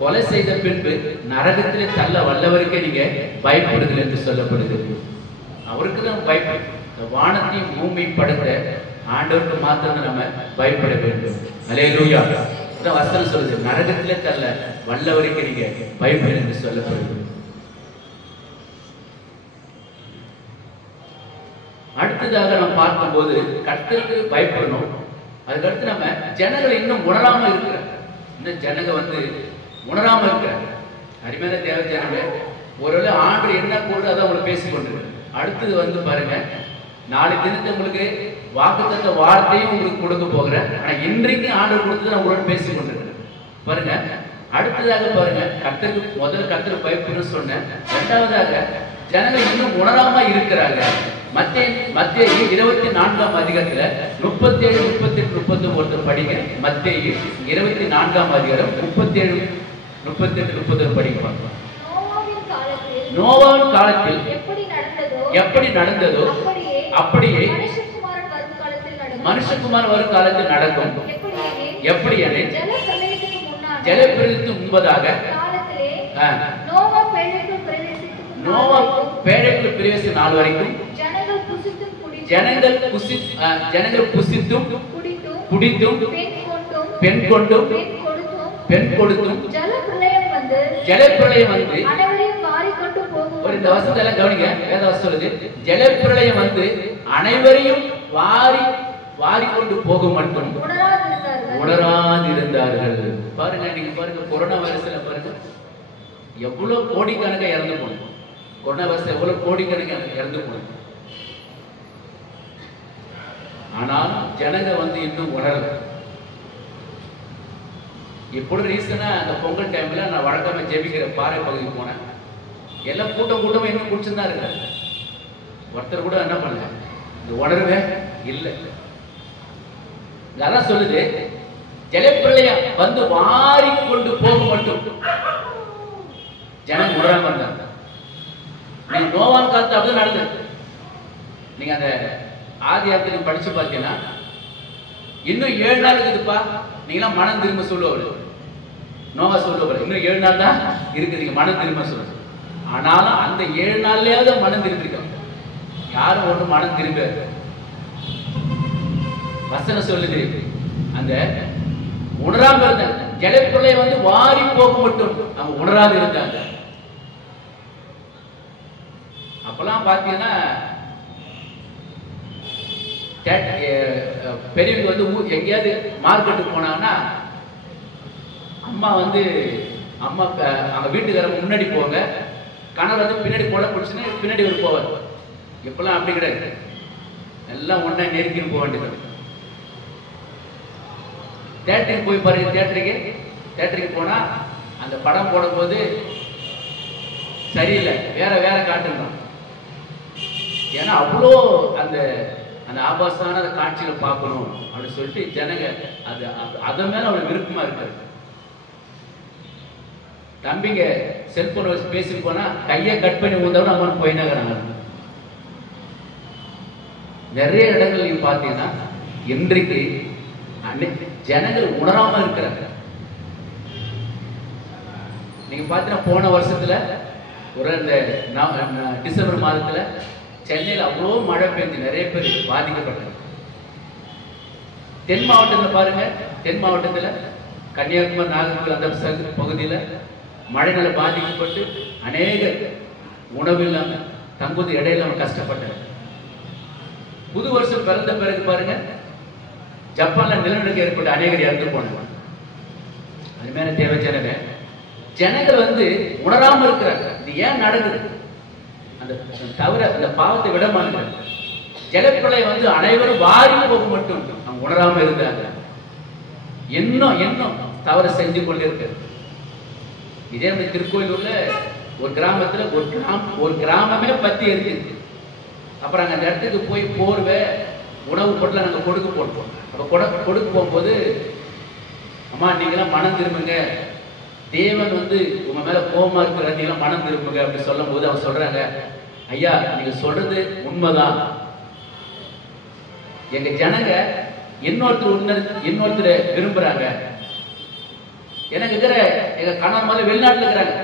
கொலை செய்த பின்பு நரகத்திலே தள்ள வல்லவருக்கே நீங்க பயப்படுங்கள் என்று சொல்லப்படுது. அவருக்கு தான் பயப்படும். வானத்தையும் பூமி படுத்த ஆண்டவருக்கு மாத்திரம் நம்ம பயப்பட வேண்டும். அல்லேலூயா. அதான் வசனம் சொல்றது, நரகத்திலே தள்ள வல்லவருக்கு நீங்க பயப்படும் என்று சொல்லப்படுது. அடுத்ததாக நம்ம பார்க்கும்போது கர்த்தருக்கு பயப்படணும். அதுக்கடுத்து நம்ம ஜனங்களை இன்னும் உணராம இருக்கிற இன்னும் ஜனங்க வந்து உணராம இருக்கிறாங்க. அருமையான தேவ ஜனங்க, ஒருவேளை ஆண்டு என்ன கூட அதை அவங்க பேசிக்கொண்டிருக்காங்க. அடுத்தது வந்து பாருங்க, நாளை தினத்தை உங்களுக்கு வாக்குத்தத்த வார்த்தையும் உங்களுக்கு கொடுக்க போகிறேன். ஆனா இன்றைக்கு ஆண்டு கொடுத்து நான் உங்களோட பேசிக்கொண்டிருக்கிறேன். பாருங்க, அடுத்ததாக பாருங்க, கர்த்தருக்கு முதல்ல கர்த்தருக்கு பயப்படணும்னு சொன்னேன். இரண்டாவதாக ஜனங்கள் இன்னும் உணராம இருக்கிறாங்க. மத்தேயு 24ஆம் அதிகாரத்துல 37, 38, 39 படிங்க. மத்தேயு 24ஆம் அதிகாரம் 37, 38, 39 படிங்க பார்க்கலாம். நோவாவின் காலத்தில் எப்படி நடந்ததோ அப்படியே மனுஷகுமாரன் வரும் காலத்தில் நடக்கும். எப்படி எனில் ஜலப்பிரளயத்துக்கு முன்பதாக நோவா பேழைக்குள் பிரவேசித்த நாள் வரைக்கும் ஜனங்கள் புசித்தும் குடித்தும் பெண் கொடுத்தும் ஜலப்பிரளயம் வந்து இந்த வசனத்தை எல்லாம் கவனிங்க. வேதவசனம் சொல்லுது, ஜலப்பிரளயம் வந்து அனைவரையும் வாரி கொண்டு போகும் மட்டும் உணராதிருந்தார்கள். பாருங்க, நீங்க பாருங்க, கொரோனா வைரஸ்ல பாருங்க எவ்வளவு கோடிக்கணக்காக இறந்து போனோம். கொரோனா வைரஸ் எவ்வளவு கோடிக்கணக்காக இறந்து போனோம். ஆனால் ஜனங்க வந்து இன்னும் உணரல. இப்பொழுது ரீசனா அந்த பொங்கல் டைம்ல நான் வழக்கமா ஜெபிக்கிற பாறை பகுதிக்கு போனேன். எல்லாம் கூட்டமா இன்னும் குடிச்சுதான் இருக்காங்க. ஒருத்தர் கூட என்ன பண்ணல, இந்த உணர்வே இல்லை. அதான் சொல்லுது, ஜலப்பிரளயம் வந்து வாரி கொண்டு போக மட்டும் ஜனம் உணராம இருந்தாங்க. நீங்க நோவான் காலத்து அப்படிதான் நடந்தது. நீங்க அந்த ஆதியாகமத்தை படிச்சு பார்த்தீங்கன்னா இன்னும் 7 நாள் இருக்குதுப்பா, நீங்களாம் மனம் திரும்ப சொல்லுவாரு. நோவா சொல்லுவாரு, இன்னும் 7 நாள் தான் இருக்கு, நீங்க மனம் திரும்ப சொல்லுங்க. ஆனாலும் அந்த 7 நாள்லயாவது மனம் திரும்பிருக்காங்க. யாரும் ஒன்றும் மனம் திரும்ப வசனம் சொல்லுது, அந்த உணராம இருந்தாங்க. ஜலப்பிரளயம் வந்து வாரி போக மட்டும் அவங்க உணராது இருந்தாங்க. அப்பெல்லாம் பாத்தீங்கன்னா பெரியவங்க வந்து எங்கேயாவது மார்க்கெட்டுக்கு போனாங்கன்னா அம்மா அவங்க வீட்டுக்காரங்க முன்னாடி போவாங்க, கணவர் வந்து பின்னாடி போல பிடிச்சுன்னா பின்னாடி ஒரு போவார். இப்பெல்லாம் அப்படி கிடையாது, எல்லாம் ஒன்னா நெருக்கின்னு போக வேண்டியது. தியேட்டருக்கு போய் பாருங்க, தியேட்டருக்கு போனா அந்த படம் போடும்போது சரியில்லை, வேற காட்டுங்க. ஏன்னா அவ்வளோ அந்த ஆபாசமான காட்சிகளை பார்க்கணும் அப்படின்னு சொல்லிட்டு ஜனங்க அது மேல அவங்களுக்கு விருப்பமா இருக்காரு. தம்பிங்க செல்போன் வச்சு பேசி போனா கையை கட் பண்ணி ஊந்தவரும் அவங்க போயினாங்க. நிறைய இடங்கள் நீங்க பாத்தீங்கன்னா இன்றைக்கு ஜனங்கள் உணராம இருக்கிறாங்க. நீங்க பாத்தீங்கன்னா போன வருஷத்துல ஒரு இந்த டிசம்பர் மாதத்துல சென்னையில் அவ்வளோ மழை பெஞ்சு நிறைய பேர் பாதிக்கப்பட்டாங்க. தென் மாவட்டத்தில் பாருங்க, தென் மாவட்டத்தில் கன்னியாகுமரி, நாகர்கோவில் அந்த பகுதியில் மழைனால பாதிக்கப்பட்டு அநேகர் உணவு இல்லாம தங்குவது இடையில அவங்க கஷ்டப்பட்டாங்க. புது வருஷம் பிறந்த பிறகு பாருங்க ஜப்பான்ல நிலநடுக்கம் ஏற்பட்டு அநேகர் இறந்து போனாங்க. அதுமாதிரி தேவ ஜனமே, ஜனங்கள் உணராம இருக்கிறாங்க. இது ஏன் நடக்குது? அந்த தவிர அந்த பாவத்தை விட மாட்டாங்க. ஜலப்பிள்ளை அனைவரும் வாரி போக மட்டும் அவங்க உணராம இருந்தாங்க. இன்னும் தவறு செஞ்சு கொண்டு இருக்கு. இதே மாதிரி திருக்கோயிலூர்ல ஒரு கிராமத்துல ஒரு கிராமமே பத்தி இருக்கு. அப்புறம் அந்த இடத்துக்கு போய் போர்வை உணவு பொருளை நாங்க கொடுக்க போட்டோம். அப்ப கொடுக்க போகும்போது, அம்மா நீங்களாம் மனம் திரும்புங்க, தேவன் உங்க மேல கோபமா இருக்கிற, நீங்களாம் மனம் திரும்புங்க அப்படின்னு சொல்லும் போது அவங்க சொல்றாங்க, ஐயா நீங்க சொல்றது உண்மைதான். எங்க ஜனங்க இன்னொருத்தரை விரும்புறாங்க. எனக்கு இருக்கிற எங்க கணவன் மாதிரி வெளிநாட்டுல இருக்கிறாங்க.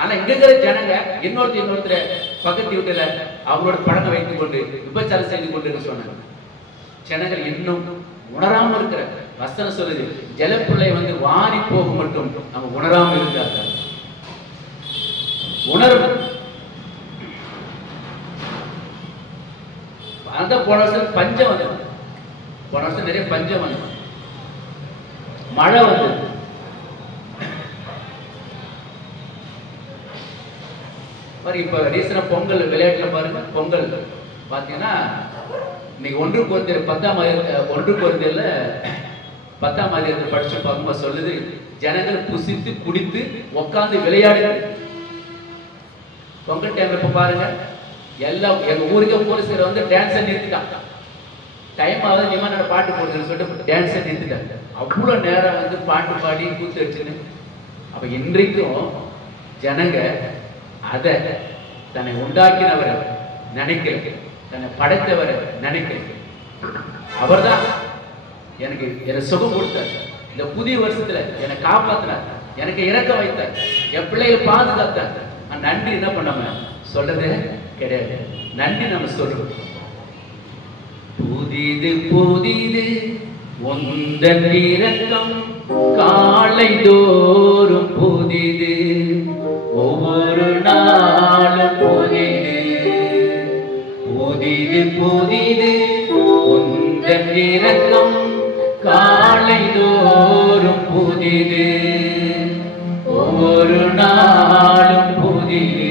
ஆனா இங்க இருக்கிற ஜனங்க இன்னொருத்தரை பக்கத்து வீட்டுல அவங்களோட பழக்கம் வைத்துக் கொண்டு விபச்சாரம் செய்து கொண்டு சொன்னாங்க. ஜனங்கள் இன்னும் உணராம இருக்கிற வசனம் சொல்லுது, ஜலப்பிள்ளை வாரி போக மட்டும் நம்ம உணராம இருந்தாங்க. உணர்வு அந்த போன வருஷம் பஞ்சம் வந்தது. போன வருஷம் நிறைய பஞ்சம் வந்தது, மழை வந்தது. இப்ப ரீசனா பொங்கல் விளையாட்டுல பாருங்க, பொங்கல் பாத்தீங்கன்னா இன்னைக்கு 1 Corinthians 10ஆம் அதிகாரத்தில் படிச்சு பார்க்கும்போது சொல்லுது, ஜனங்கள் புசித்து குடித்து உட்கார்ந்து விளையாடு. பொங்கல் டைம் இப்ப பாருங்க, எல்லாம் எங்க ஊருக்கு போலீஸ்கார டான்ஸை நிறுத்திட்டான். டைம் ஆகுது, நிமான பாட்டு போடுறதுன்னு சொல்லிட்டு டான்ஸை நிறுத்திட்டாங்க. அவ்வளவு நேரம் பாட்டு பாடி கூத்து வச்சுன்னு. அப்ப இன்றைக்கும் ஜனங்க அதை தன்னை உண்டாக்கினவரை நினைக்கல, தன்னை படைத்தவரை நினைக்கல. அவர்தான் எனக்கு சுகம் கொடுத்தார். இந்த புதிய வருஷத்துல என்னை காப்பாத்தினார், எனக்கு இறக்க வைத்தார், என் பிள்ளைகளை பாதுகாத்தார். நன்றி என்ன பண்ணாம சொல்றதே கிடையாது. நன்றி நம்ம சொல்றோம். புதிது புதிது உந்தன் இரக்கம் காலை தோறும் புதிது, ஒவ்வொரு நாளும் புதிது. புதிது புதிது உந்தன் இரக்கம் காலை தோறும் புதிது, ஒவ்வொரு நாளும் புதிது.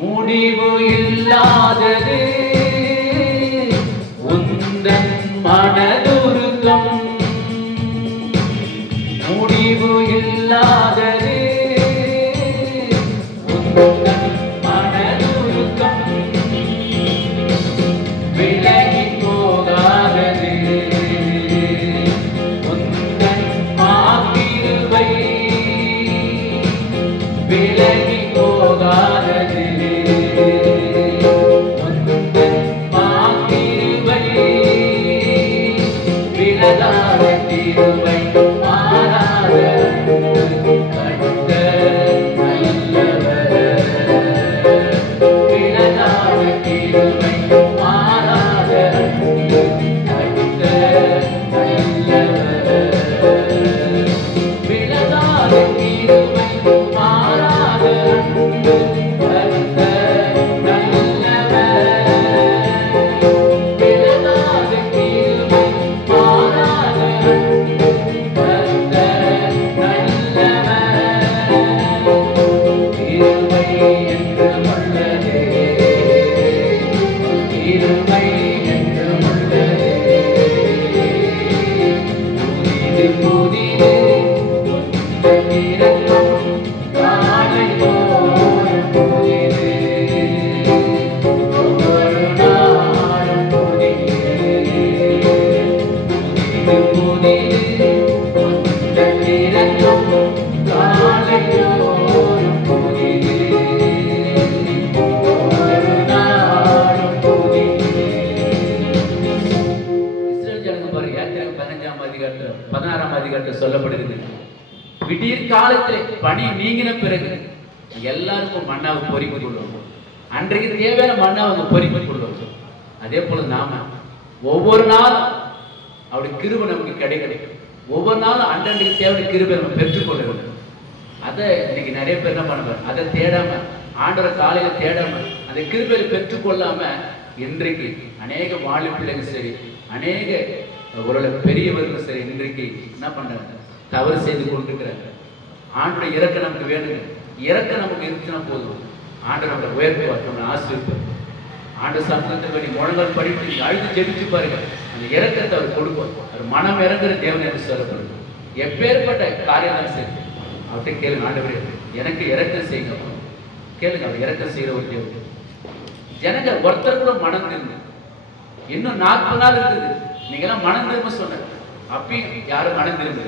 முடிவு இல்லாதது உந்தன் மனதுருக்கம், முடிவு இல்லாதது உந்தன் மனதுருக்கம், விலகி போகாதது உந்தன் மாக்கிருபை, விலகி போகாதது உந்தன் மாக்கிருபை, விலகாத கிருபை மாறாத கர்த்தர் நல்லவர், விலகாத கிருபை மாறாத கர்த்தர் நல்லவர், விலகாத கிருபை மாறாத கர்த்தர் நல்லவர், விலகாத கிருபை மாறாத கர்த்தர் நல்லவர். கிருபை என்று உள்ளது, கிருபை என்று உள்ளது, புதிது புதிது உந்தன் இரக்கம் காலை தோறும் புதிது, ஒவ்வொரு நாளும் புதிது. புதிது புதிது உந்தன் இரக்கம் காலை தோறும் புதிது, ஒவ்வொரு நாளும் புதிது. இஸ்ரவேல் ஜனங்க பாருங்க, யாத்திரை 16ஆம் அதிகாரத்தில் சொல்லப்படுகிறது, விடியற் காலத்திலே பனி நீங்கின பிறகு எல்லாருக்கும் மன்னாவை பொறித்துக் கொள்ளும். அன்றைக்கு தேவையான மன்னாவை பொறித்துக் கொள்ளும். அதே போல நாம ஒவ்வொரு நாளும் அவருடைய கிருபை நமக்கு கிடைக்கும். ஒவ்வொரு நாளும் அன்றைக்கு தேவையான கிருபை நம்ம பெற்றுக்கொள்ள வேண்டும். அதை இன்னைக்கு நிறைய பேர் என்ன பண்ணுவாங்க, அதை தேடாம, ஆண்டவரை காலையில தேடாம, அந்த கிருபையை பெற்றுக்கொள்ளாம இன்றைக்கு அநேக வாலிப பிள்ளைகள் சரி, அநேக ஒருவேளை பெரியவர்கள் சரி இன்றைக்கு என்ன பண்றாங்க, தவறு செய்து கொண்டிருக்கிறாங்க. ஆண்டோட இறக்கம் நமக்கு வேணுங்க. இறக்கம் நமக்கு இருந்துச்சுன்னா போதும், ஆண்டவரோட உயர்த்துவார், நம்ம ஆசீர்வார். ஆண்டு சமூகத்துக்கு வேண்டி முழங்கால் படித்து அழுது ஜெபிச்சு பாருங்க, அந்த இறக்கத்தை அவர் கொடுப்பார். அவர் மனம் இறங்குற தேவன் என்று சொல்லப்படுது. எப்பேற்பட்ட காரியம் சரி அவர்கிட்ட கேளுங்க, ஆண்டவரே எனக்கு இறக்கம் செய்யுங்க கேளுங்க. அவர் இறக்கம் செய்கிற ஒரு தேவன். ஜனங்க ஒருத்தர் கூட மனம் திரும்ப, இன்னும் 40 நாள் இருக்குது, நீங்க எல்லாம் மனம் திரும்ப சொன்ன அப்பயும் யாரும் மனம் திரும்ப.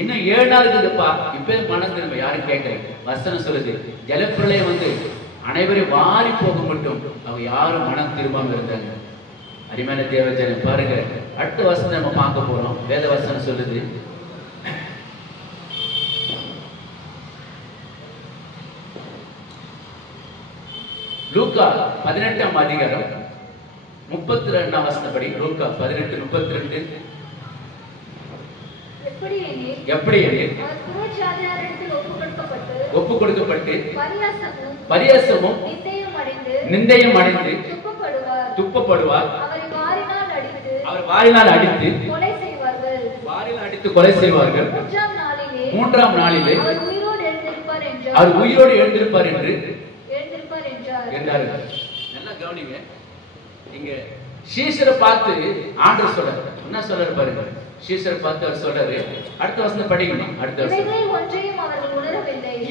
இன்னும் 7 நாள் இருக்குதுப்பா, இப்ப மனம் திரும்ப யாரும் கேட்கல. வசனம் சொல்லுது, ஜலப்பிரளயம் வந்து அனைவரையும் வாரி போக மட்டும் அவங்க யாரும் மனம் திரும்பாம இருந்தாங்க. அருமையான தேவஜனம் பாருங்க, அடுத்த வசனம் நம்ம பார்க்க போறோம். வேத வசனம் சொல்லுது, லூக்கா 18ஆம் அதிகாரம் 32ஆம் வசனப்படி, லூக்கா 18:32. எப்படி ஒப்பு கொடுக்கப்பட்டு பரியாசமும் நிந்தையும் அடைந்து துப்பப்படுவார். அவர் வாரினால் அடித்து கொலை செய்வார்கள். 3ஆம் நாளிலே அவர் உயிரோடு எழுந்திருப்பார் என்று என்றார்கள். நல்லா கவனிங்க, இங்க சீஷரை பார்த்து ஆண்டவர் சொல்றாரு, என்ன சொல்றாரு பாருங்க. சீஷரை பார்த்து அவர் சொல்றாரு, அடுத்த வசனம் படிக்கணும். அடுத்த வசனம்,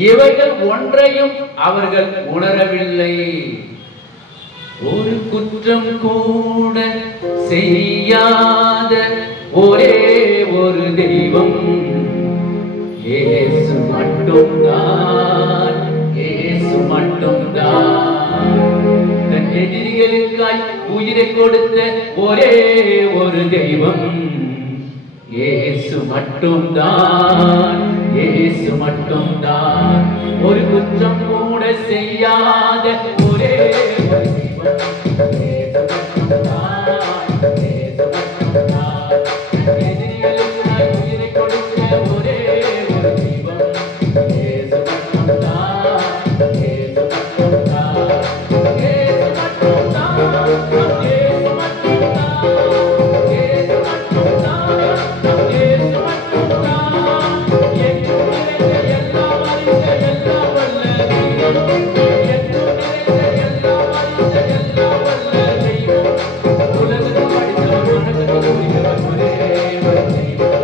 இவைகள் ஒன்றையும் அவர்கள் உணரவில்லை, ஒரு குற்றம் கூட செய்யாத ஒரே ஒரு தெய்வம் இயேசு மட்டும்தான், இயேசு மட்டும்தான். தன் எதிரிகளுக்காய் உயிரை கொடுத்த ஒரே ஒரு தெய்வம் இயேசு மட்டும்தான், இயேசு மட்டும்தான். ஒரு குற்றம் கூட செய்யாத ஒரே ஒரு தெய்வம் இயேசு மட்டும்தான், இயேசு மட்டும்தான். எதிரிகளுக்காய் உயிரை கொடுத்த ஒரே ஒரு தெய்வம் இயேசு மட்டும்தான், இயேசு மட்டும்தான். இயேசு மட்டும்தான், இயேசு மட்டும்தான், இயேசு மட்டும்தான், இயேசு மட்டும்தான். எங்கும் நிறைந்த எல்லாம் அறிந்த எல்லாம் வல்ல தெய்வம், எங்கும் நிறைந்த எல்லாம் அறிந்த எல்லாம் வல்ல தெய்வம். உலகத்தில் படித்தவர் வணக்கத்துக்குரியவர் ஒரே ஒரு தெய்வம்,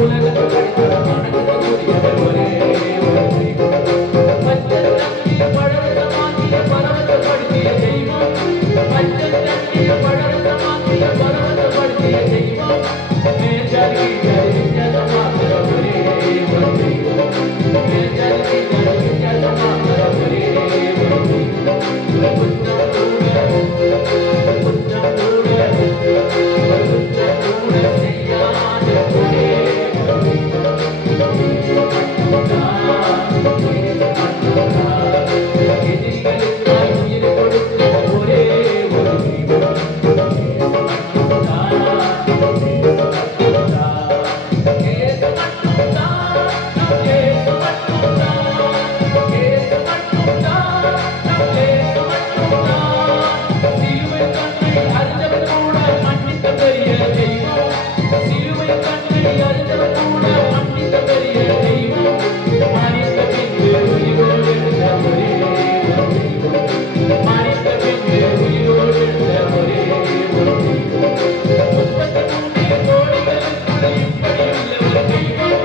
உலகத்தில் படித்தவர் வணக்கத்துக்குரியவர் ஒரே ஒரு தெய்வம். மஞ்சள் தண்ணீர் பழரசமாக்கிய பரவசப்படுத்திய தெய்வம், மஞ்சள் தண்ணீர் பழரசமாக்கிய பரவசப்படுத்திய தெய்வம். மேற்சாதி வித்தியாசமாக்கிற ஒரே ஒரு தெய்வம், மேற்சாதி வித்தியாசமாக்கிற ஒரே ஒரு தெய்வம். குற்றம் கூட குற்றம் கூட செய்யாத ஒரே ஒரு தெய்வம் இயேசு மட்டும்தான், இயேசு மட்டும்தான். எதிரிகளுக்காய் உயிரை கொடுத்த ஒரே ஒரு தெய்வம் இயேசு மட்டும்தான், இயேசு மட்டும்தான். இயேசு மட்டும்தான், இயேசு மட்டும்தான், இயேசு மட்டும்தான், இயேசு மட்டும்தான். சிலுவை கண்ணை அறிந்தவர் கூட மன்னித்த பெரிய தெய்வம், சிலுவை கண்ணை அறிந்தவர் கூட மன்னித்த பெரிய தெய்வம். மனித பின்பு உயிரோடு எழுந்த ஒரே ஒரு தெய்வம், மனித பின்பு உயிரோடு எழுந்த ஒரே ஒரு தெய்வம். 33 கோடிகளுக்குள் இப்படி உள்ள ஒரு தெய்வம்,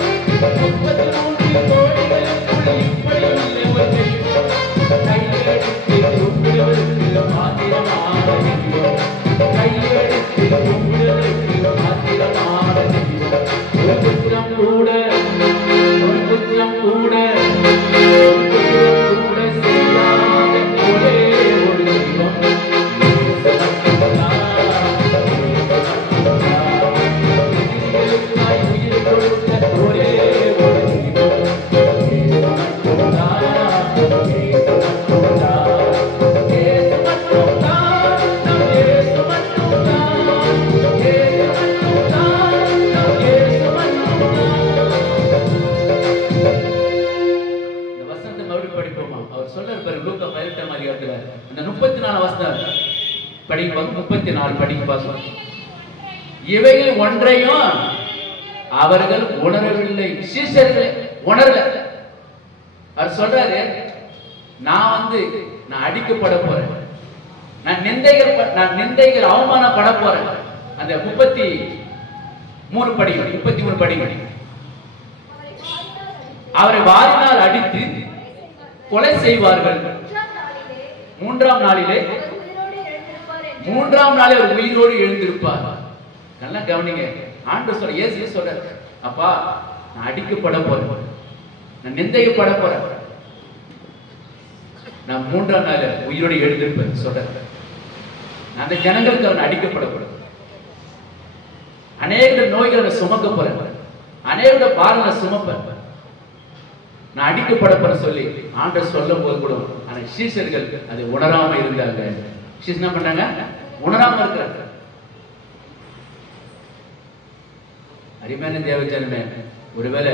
33 கோடிகளுக்குள் இப்படி உள்ள ஒரு தெய்வம். கையெடுத்து கும்பிடுவதற்கு மாத்திரமான தெய்வம், கையெடுத்து கும்பிடுவதற்கு மாத்திரமான தெய்வம். ஒரு குற்றம் கூட ஒரு குற்றம் கூட செய்யாத ஒரே ஒரு தெய்வம் இயேசு மட்டும்தான், இயேசு மட்டும்தான். எதிரிகளுக்காய் உயிரை கொடுத்த ஒரே ஒரு தெய்வம் இயேசு மட்டும்தான், இயேசு மட்டும்தான். இயேசு மட்டும்தான், இயேசு மட்டும்தான், இயேசு மட்டும்தான், இயேசு மட்டும்தான். இந்த வசனத்தை மறுபடியும் படிப்போமா? அவர் சொல்றாரு பாரு, லூக்கா 18ஆம் அதிகாரத்துல அந்த 34 வசனம் படிப்பாங்க. 34 படிக்க பார்க்கலாம். இவைகள் ஒன்றையும் அவர்கள் உணரவில்லை. சீஷர்கள் உணரல. அவர் சொல்றாரு, நான் அடிக்கப்பட போறேன், நான் நிந்தைகள் அவமானப்பட போறேன். அந்த 33 படிகள் அவரை வாரினால் அடித்து கொலை செய்வார்கள். 3ஆம் நாளிலே அவர் உயிரோடு எழுந்திருப்பார். நல்லா கவனிங்க. ஆண்டவர் சொல்ற, இயேசு சொல்றார், அப்பா நான் அடிக்கப்பட போறேன், நான் நிந்தைக்கப்பட போறேன், நான் 3ஆம் நாள் உயிரோடு எழுந்திருப்பேன் சொல்றேன். அந்த ஜனங்களுக்கு அவன் அடிக்கப்பட போறேன், அநேக நோய்களை சுமக்க போறேன், அநேக பாரங்களை சுமப்பேன், நான் அடிக்கப்பட போற சொல்லி ஆண்டவர் சொல்லும் போது கூட ஆனா சீஷர்கள் அதை உணராம இருந்தாங்க. சீஷர் என்ன பண்ணாங்க? உணராம இருக்கிறாங்க. அருமையான தேவஜனமே, ஒருவேளை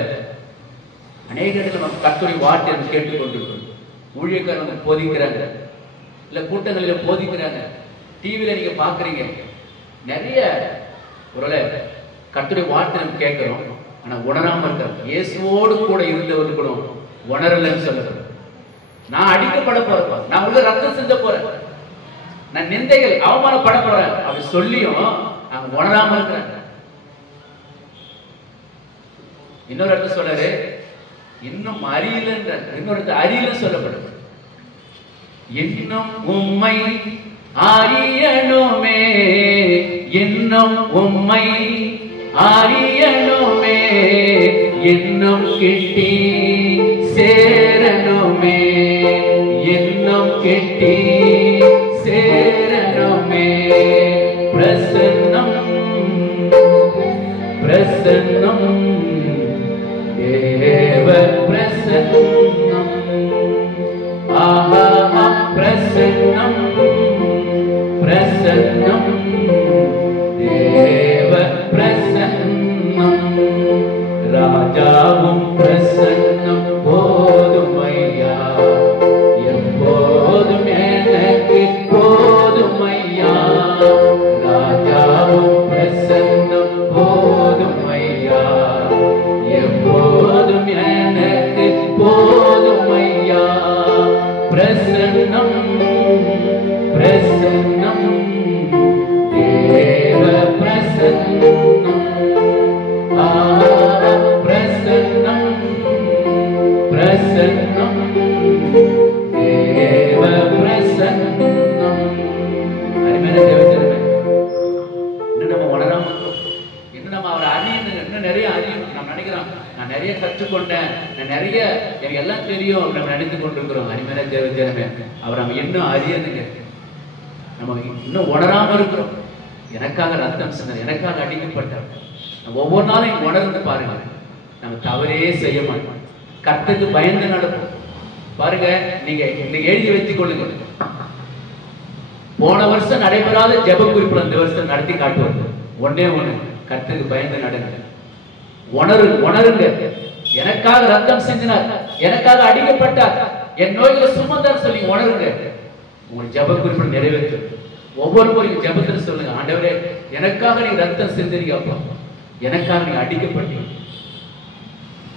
அநேக இடத்துல நம்ம கர்த்தருடைய வார்த்தை கேட்டுக்கொண்டிருக்கிறோம். ஊழியக்காரங்க போதிக்கிறாங்க, இல்ல கூட்டங்களில் போதிக்கிறாங்க, டிவியில நீங்க பாக்குறீங்க, நிறைய ஒருவேளை கர்த்தருடைய வார்த்தை நம்ம கேட்கிறோம், ஆனா உணராம இருக்கிறோம். இயேசுவோடு கூட இருந்தவர்கள் கூட உணரலன்னு சொல்லுறேன். நான் அடிக்கப்பட போறேன், நான் உள்ள ரத்தம் சிந்த போறேன், நான் நிந்தைகள் அவமானப்பட போறேன் அப்படி சொல்லியும் அவங்க உணராம இருக்கிறாங்க. இன்னொரு இடத்துல சொல்றாரு, இன்னும் அறியலன்ற, இன்னொரு இடத்துல அறியல சொல்லப்படுது, இன்னும் உம்மை அறியணுமே, இன்னும் உம்மை அறியணுமே, இன்னும் கிட்டி சேரணுமே, இன்னும் கிட்டி சேரணுமே, பிரசன்னம் பிரசன்னம் தேவ பிரசன்னம், ஆஹா பிரசன்னம் பிரசன்னம் தேவ பிரசன்னம், ராஜாவும் பிரசன்னம் போதுமையா, எப்போதும் எனக்கு போதுமையா, ராஜாவும் பிரசன்னம் போதுமையா, எப்போதும் எனக்கு போதுமையா, பிரசன்னம் பிரசன்னம் தேவ பிரசன்னம், பிரசன்னம் பிரசன்னம் தேவ பிரசன்னம். அருமையான தேவஜனமே, இன்னும் நம்ம உணராம இருக்கிறோம், இன்னும் நம்ம அவரை அறியணும், இன்னும் நிறைய அறியணும். நம்ம நினைக்கிறோம், நான் நிறைய கற்றுக்கொண்டேன், நான் நிறைய எனக்கு எல்லாம் தெரியும் நம்ம நினைத்து கொண்டிருக்கிறோம். அருமையான தேவஜனமே, அவர் நம்ம இன்னும் அறியணுங்க, நம்ம இன்னும் உணராம இருக்கிறோம். எனக்காக ரத்தம் சிந்தர், எனக்காக அடிக்கப்பட்டார். நம்ம ஒவ்வொரு நாளும் உணர்ந்து பாருங்க, நம்ம தவறே செய்ய மாட்டோம், கர்த்தருக்கு பயந்து நடப்போம். பாருங்க, நீங்க எழுதி வைத்துக் கொள்ளுங்க, போன வருஷம் நடைபெறாத ஜெப குறிப்புல இந்த வருஷம் நடத்தி காட்டுவாங்க. ஒன்னே ஒண்ணு, கர்த்தருக்கு பயந்து நடங்க, உணருங்க, எனக்காக ரத்தம் சிந்தினார், எனக்காக அடிக்கப்பட்டார், என் நோய்களை சுமந்தார் சொல்லி உணருங்க. உங்கள் ஜெப குறிப்பு நிறைவேற்றும். ஒவ்வொரு முறையும் ஜெபத்தில் சொல்லுங்க, ஆண்டவரே எனக்காக நீங்க ரத்தம் சிந்தினீங்க, அப்பா எனக்காக நீங்க அடிக்கப்பட்டீங்க.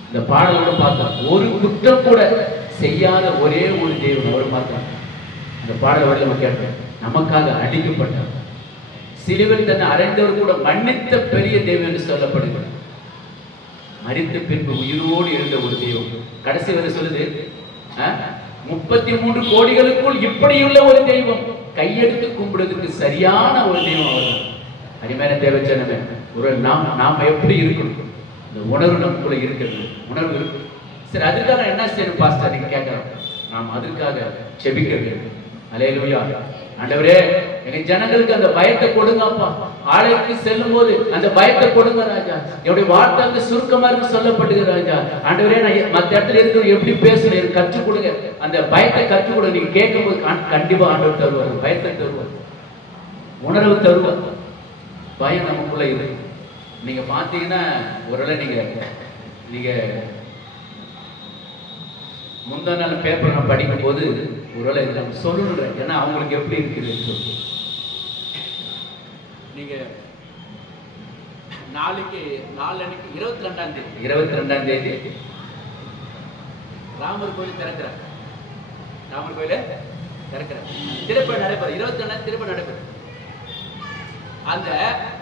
இந்த பாடலோட பார்த்தோம், ஒரு குற்றம் கூட செய்யாத ஒரே ஒரு தேவன் அவர் பார்த்தோம். இந்த பாடலோட நம்ம கேட்டோம், நமக்காக அடிக்கப்பட்டார், சிலுவையில் தன்னை அறைந்தவர் கூட மன்னித்த பெரிய தெய்வம் என்று சொல்லப்படுகிறது. மரித்த பின்பு உயிரோடு இருந்த ஒரு தெய்வம். கடைசி வரை சொல்லுது, 33 கோடிகளுக்குள் இப்படியுள்ள ஒரு தெய்வம், கையெடுத்து கும்பிடுறதுக்கு சரியான ஒரு தெய்வம் அவர்தான். அருமையான தேவஜனமே, ஒரு நாம எப்படி இருக்கணும், இந்த உணர்வு நமக்குள்ள இருக்கிறது, உணர்வு இருக்கு. சரி, அதுக்காக என்ன செய்யணும் பாஸ்டர் நீங்க கேட்கலாம். நாம் அதற்காக செபிக்க வேண்டும். அல்லேலூயா. ஆண்டவரே, எங்க ஜனங்களுக்கு அந்த பயத்தை கொடுங்கப்பா, ஆலயத்துக்கு செல்லும் போது அந்த பயத்தை கொடுங்க ராஜா. என்னுடைய வார்த்தை சுருக்கமா இருக்கு சொல்லப்படுகிற ராஜா. ஆண்டவரே, நான் மற்ற இடத்துல இருக்கிற எப்படி பேசுறேன் கற்றுக் கொடுங்க, அந்த பயத்தை கற்றுக் கொடுங்க. நீங்க கேட்கும் போது கண்டிப்பா ஆண்டவர் தருவார், பயத்தை தருவார், உணர்வு தருவார். பயம் நமக்குள்ள இருக்கு. நீங்க பாத்தீங்கன்னா ஒருவேளை நீங்க முந்தா நாள் பேப்பர் நான் படிக்கும் போது ஒருவேளை நம்ம சொல்லணும், ஏன்னா அவங்களுக்கு எப்படி இருக்குது சொல்லி நீங்க நாளைக்கு 22ஆம் தேதி ராமர் கோயில் திறக்கிறார். ராமர் கோயில திறக்கிறார். திருப்பணி நடைபெறும். 22ஆம் திருப்பணி நடைபெறும்.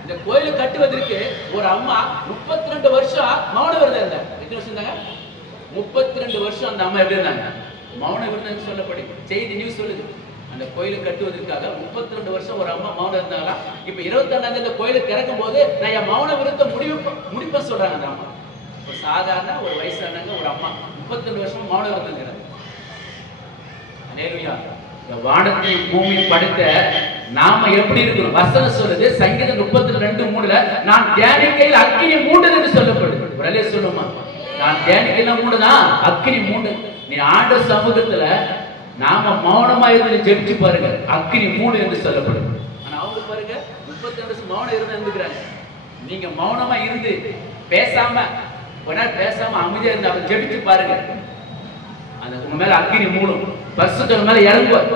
இந்த கோயிலை கட்டுவதற்கு ஒரு அம்மா 32 வருஷம் மௌன விரதம் இருந்தாங்க. எத்தனை வருஷம் இருந்தாங்க? 32 வருஷம் அந்த அம்மா எப்படி இருந்தாங்க? மௌன விரதம் சொல்லப்படி செய்தி நியூஸ் சொல்லுது. அந்த கோயிலை கட்டுவதற்காக 32 வருஷம் ஒரு அம்மா மௌனம் இருந்தாங்களா? இப்ப 22ஆம் தேதி கோயிலை திறக்கும் போது நான் என் மௌன விரதத்தை முடிப்ப சொல்றாங்க. அந்த அம்மா ஒரு சாதாரண ஒரு வயசானவங்க ஒரு அம்மா 32 வருஷம் மௌன விரதம் இருக்கிறாங்க. அல்லேலூயா. வானத்தை பூமி படைத்த நாம எப்படி இருக்கணும்? வசனம் சொல்லுது சங்கீதம் 32:3 நான் தியானிக்கையில் அக்கினி மூண்டது என்று சொல்லப்படுது. ஒரு சொல்லுமா, நான் தியானிக்கையில மூடுனா அக்கினி மூண்டு. நீ ஆண்டவர் சமூகத்துல நாம மௌனமா இருந்து ஜெபிச்சு பாருங்க, அக்கினி மூடு என்று சொல்லப்படும். ஆனா அவங்க பாருங்க 32 வருஷம் மௌனம் இருந்துக்கிறாங்க. நீங்க மௌனமா இருந்து பேசாம பேசாம அமைதியா இருந்து அவங்க ஜெபிச்சு பாருங்க, அந்த உங்க மேல அக்கினி மூடும். பரிசுத்தர் மேல இறங்குவார்.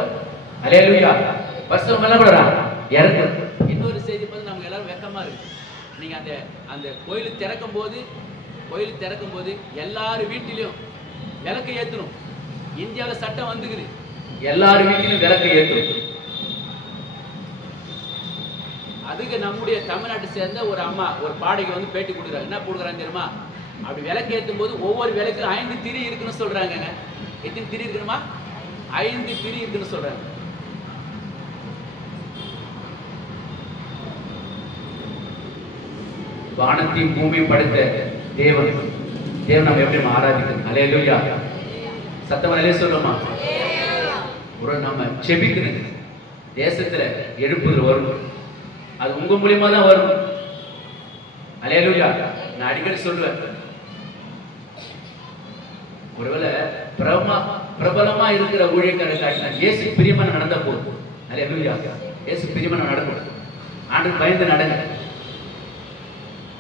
அல்லேலூயா. பரிசுத்தர் மேல இறங்கு. இன்னொரு செய்தி பார்த்து நமக்கு எல்லாரும் வெக்கமா இருக்கு. நீங்க அந்த கோயில் திறக்கும் போது எல்லாரும் வீட்டிலும் விளக்கு ஏத்தணும். இந்தியாவில் சட்டம் வந்துக்குது, எல்லாரும் வீட்டிலும் விளக்கு ஏத்தணும். அதுக்கு நம்முடைய தமிழ்நாட்டை சேர்ந்த ஒரு அம்மா ஒரு பாடகை வந்து பேட்டி கொடுக்குறாங்க. என்ன கொடுக்குறாங்க தெரியுமா? அப்படி விளக்கு ஏற்றும் போது ஒவ்வொரு விளக்கும் 5 திரி இருக்குன்னு சொல்றாங்க. எத்தனை திரி இருக்கணுமா? 5 திரி இருக்குன்னு சொல்றாங்க. வானத்தையும் பூமியும் படைத்த தேவன் நம்ம எப்படி ஆராதிக்கணும்? அல்லேலூயா. சத்தமா அல்லேலூயா சொல்லுமா? ஒரு நம்ம செபிக்கணும். தேசத்துல எழுப்புதல் வரும், அது உங்க மூலியமா தான் வரும். அல்லேலூயா. நான் அடிக்கடி சொல்லுவேன், ஒருவேளை பிரபலமா இருக்கிற ஊழியக்காரரை காட்டினா இயேசு பிரியமான நடந்த போது, அல்லேலூயா, இயேசு பிரியமான நடக்கும். ஆண்டு பயந்து நடங்க.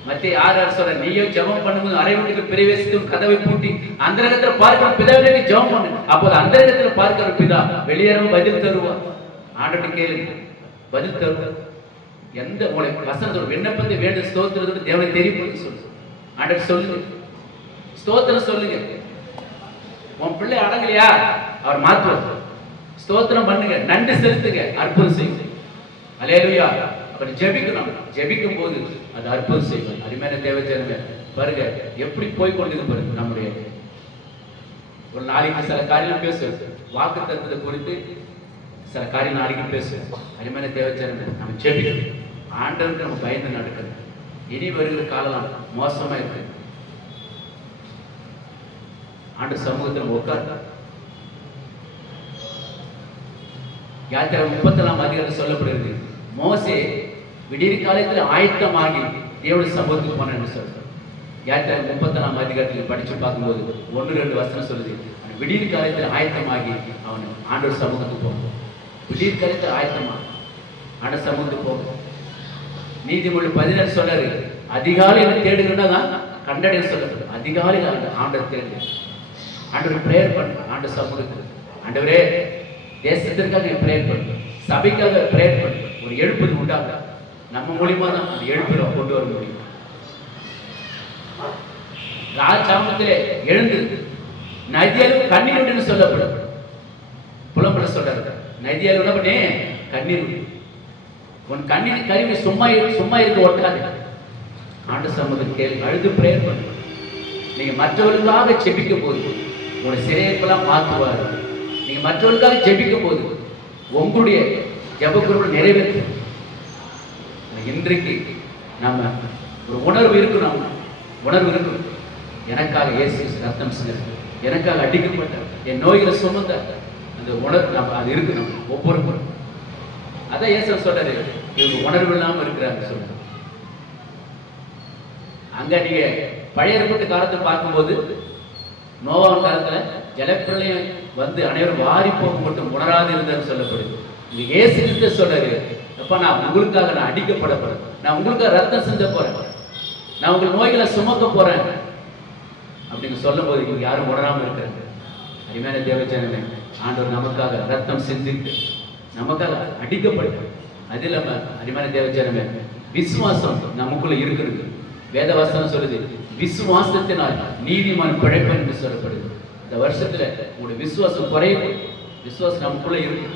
மத்திய 6 சொல்ற, நீயோ ஜெபம் பண்ணும்போது அறை வீட்டுக்கு பிரவேசித்தும் கதவை பூட்டி அந்தரங்கத்துல பார்க்கிற பிதாவே ஜெபம் பண்ணு, அப்போது அந்தரங்கத்துல பார்க்கிற பிதா வெளியேறவும் பதில் தருவார். ஆண்டு கேளுங்க, பதில் தருவார். எந்த மூளை வசனத்தோட விண்ணப்பத்தை வேண்டும் ஸ்தோத்திரத்தோட தேவனை தெரியும் சொல்லு. ஆண்டு சொல்லுங்க, ஸ்தோத்திரம் சொல்லுங்க. உன் பிள்ளை அடங்கலையா, அவர் மாற்றுவார். ஸ்தோத்திரம் பண்ணுங்க, நன்றி செலுத்துங்க, அற்புதம் செய்யுங்க. அல்லேலூயா. அப்புறம் ஜெபிக்கணும். ஜெபிக்கும் போது அது அற்புதம் செய்யும். அருமையான தேவஜனமே பாருங்க எப்படி போய் கொண்டிருக்கு பாருங்க. நம்முடைய ஒரு நாளைக்கு சில காரியம் பேசுவோம், வாக்கு தத்துவத்தை குறித்து சில காரியம் நாளைக்கு பேசுவோம். அருமையான தேவஜனமே நம்ம ஜெபிக்கணும். ஆண்டவருக்கு நம்ம பயந்து நடக்கணும். இனி வருகிற காலம் மோசமா இருக்கு. ஆண்டு சமூகத்தில் உட்கார்ந்து யாத்திரை 34ஆம் அதிகாரம் சொல்லப்படுகிறது. மோசே விடிய காலத்தில் ஆயத்தமாகி தேவனுடைய சமூகத்துக்கு போன என்று சொல்றார். யாத்திரை 34ஆம் அதிகாரத்தில் படிச்சு பார்க்கும்போது 1-2 வசனம் சொல்லுது. விடிய காலத்தில் ஆயத்தமாகி அவன் ஆண்டவர் சமூகத்துக்கு போகும். விடிய காலத்தில் ஆயத்தமா ஆண்டவர் சமூகத்துக்கு போகும். நீதிமொழி 16 சொல்றாரு, அதிகாலையில் தேடுகிறதா கண்டடைய சொல்லப்படுது. அதிகாலையில் ஆண்டவர் தேடு. ஆண்டவர் பிரேயர் பண்ண, ஆண்டவர் சமூகத்துக்கு ஆண்டவரே தேசத்திற்காக பிரேயர் பண்ணு, சபைக்காக பிரேயர் பண்ணு. ஒரு எழுப்புதல் உண்டாங்க. நம்ம மூலியமா தான் அந்த எழுப்புதலை கொண்டு வர முடியும். ராஜாமத்திலே எழுந்து நதியாலும் கண்ணீர் விடுன்னு சொல்லப்படும். புலம்புல சொல்றாரு, நதியால் என்ன பண்ணே கண்ணீர் விடு. உன் கண்ணீர் கருவி சும்மா இருக்க ஒட்டாது. ஆண்டு சமூகத்தில் கேள்வி அழுது பிரேயர் பண்ணு. நீங்க மற்றவர்களுக்காக ஜெபிக்கும் போது உங்களுடைய சிறையெல்லாம் மாற்றுவார். நீங்க மற்றவர்களுக்காக ஜெபிக்கும் போது உங்களுடைய ஜெபக்குறிப்பு நிறைவேற்றும். இன்றைக்கு நாம ஒரு உணர்வு இருக்கணும். எனக்காக இயேசு ரத்தம் சிந்தினார், எனக்காக அடிக்கப்பட்ட என் நோய்களை சுமந்த அந்த உணர்வு நம்ம அது இருக்கணும் ஒவ்வொருவரும். அதான் இயேசு சொல்றாரு, இவங்க உணர்வு இல்லாம இருக்கிறாங்க சொல்றாரு. அங்க நீங்க பழைய ஏற்பாட்டு காலத்தை பார்க்கும்போது நோவாவின் காலத்துல ஜலப்பிரளயம் வந்து அனைவரும் வாரி போக மட்டும் உணராது இருந்தார் சொல்லப்படுது. இங்க இயேசு கிறிஸ்து சொல்றாரு, அப்ப நான் உங்களுக்காக நான் அடிக்கப்பட போறேன், நான் உங்களுக்காக ரத்தம் சிந்த போறேன், நான் உங்கள் நோய்களை சுமக்க போறேன் அப்படின்னு சொல்லும் போது இவங்க யாரும் உணராம இருக்கிறாங்க. அருமையான தேவஜனமே, ஆண்டவர் நமக்காக ரத்தம் சிந்தித்து நமக்காக அடிக்கப்பட்டு, அது இல்லாம அருமையான தேவஜனமே விசுவாசம் நமக்குள்ள இருக்கிறது. வேதவசனம் சொல்லுது, விசுவாசத்தினால் நீதிமான் பிழைப்பன் என்று சொல்லப்படுது. இந்த வருஷத்துல உங்களுடைய விசுவாசம் குறையும். விசுவாசம் நமக்குள்ள இருக்கு.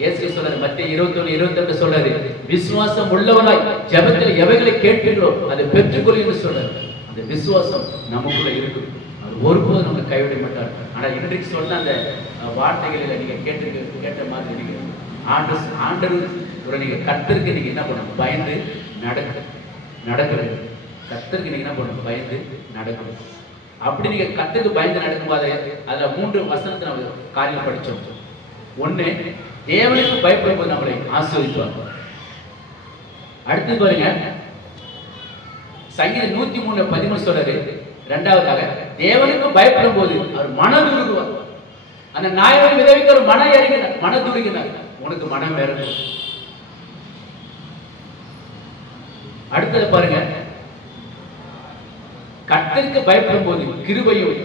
இயேசு சொல்றாரு, மத்தேயு 21:22 சொல்றாரு, விசுவாசம் உள்ளவனாய் ஜெபத்தில் எவைகளை கேட்கிறோ அதை பெற்றுக்கொள் என்று சொல்றாரு. அந்த விசுவாசம் நமக்குள்ள இருக்கு. அவர் ஒருபோதும் நம்ம கைவிட மாட்டார். ஆனா இன்றைக்கு சொன்ன அந்த வார்த்தைகளில் நீங்க கேட்ட மாதிரி நீங்க ஆண்டவர் நீங்க கர்த்தருக்கு நீங்க என்ன பண்ணணும்? பயந்து நடக்க வேண்டும். கர்த்தருக்கு நீங்க என்ன பண்ணணும்? பயந்து நடக்கணும். அப்படி நீங்க கர்த்தருக்கு பயந்து நடக்கும்போது அதுல 3 வசனத்தை நம்ம காரியம் படிச்சோம். ஒண்ணு, தேவனுக்கு பயப்படும் போது நம்மளை ஆசீர்வதிப்பார். அடுத்து பாருங்க, சங்கீதம் 103:13 சொல்றாரு, இரண்டாவதாக தேவனுக்கு பயப்படும் போது அவர் மனம் உருகுவார். அந்த நாயகன் விதவிக்கு ஒரு மனம் இறங்கினார், மனதுருகினார். உனக்கு மனம் வேற. அடுத்தது பாருங்க, கர்த்தருக்கு பயப்படும் போது கிருபையும்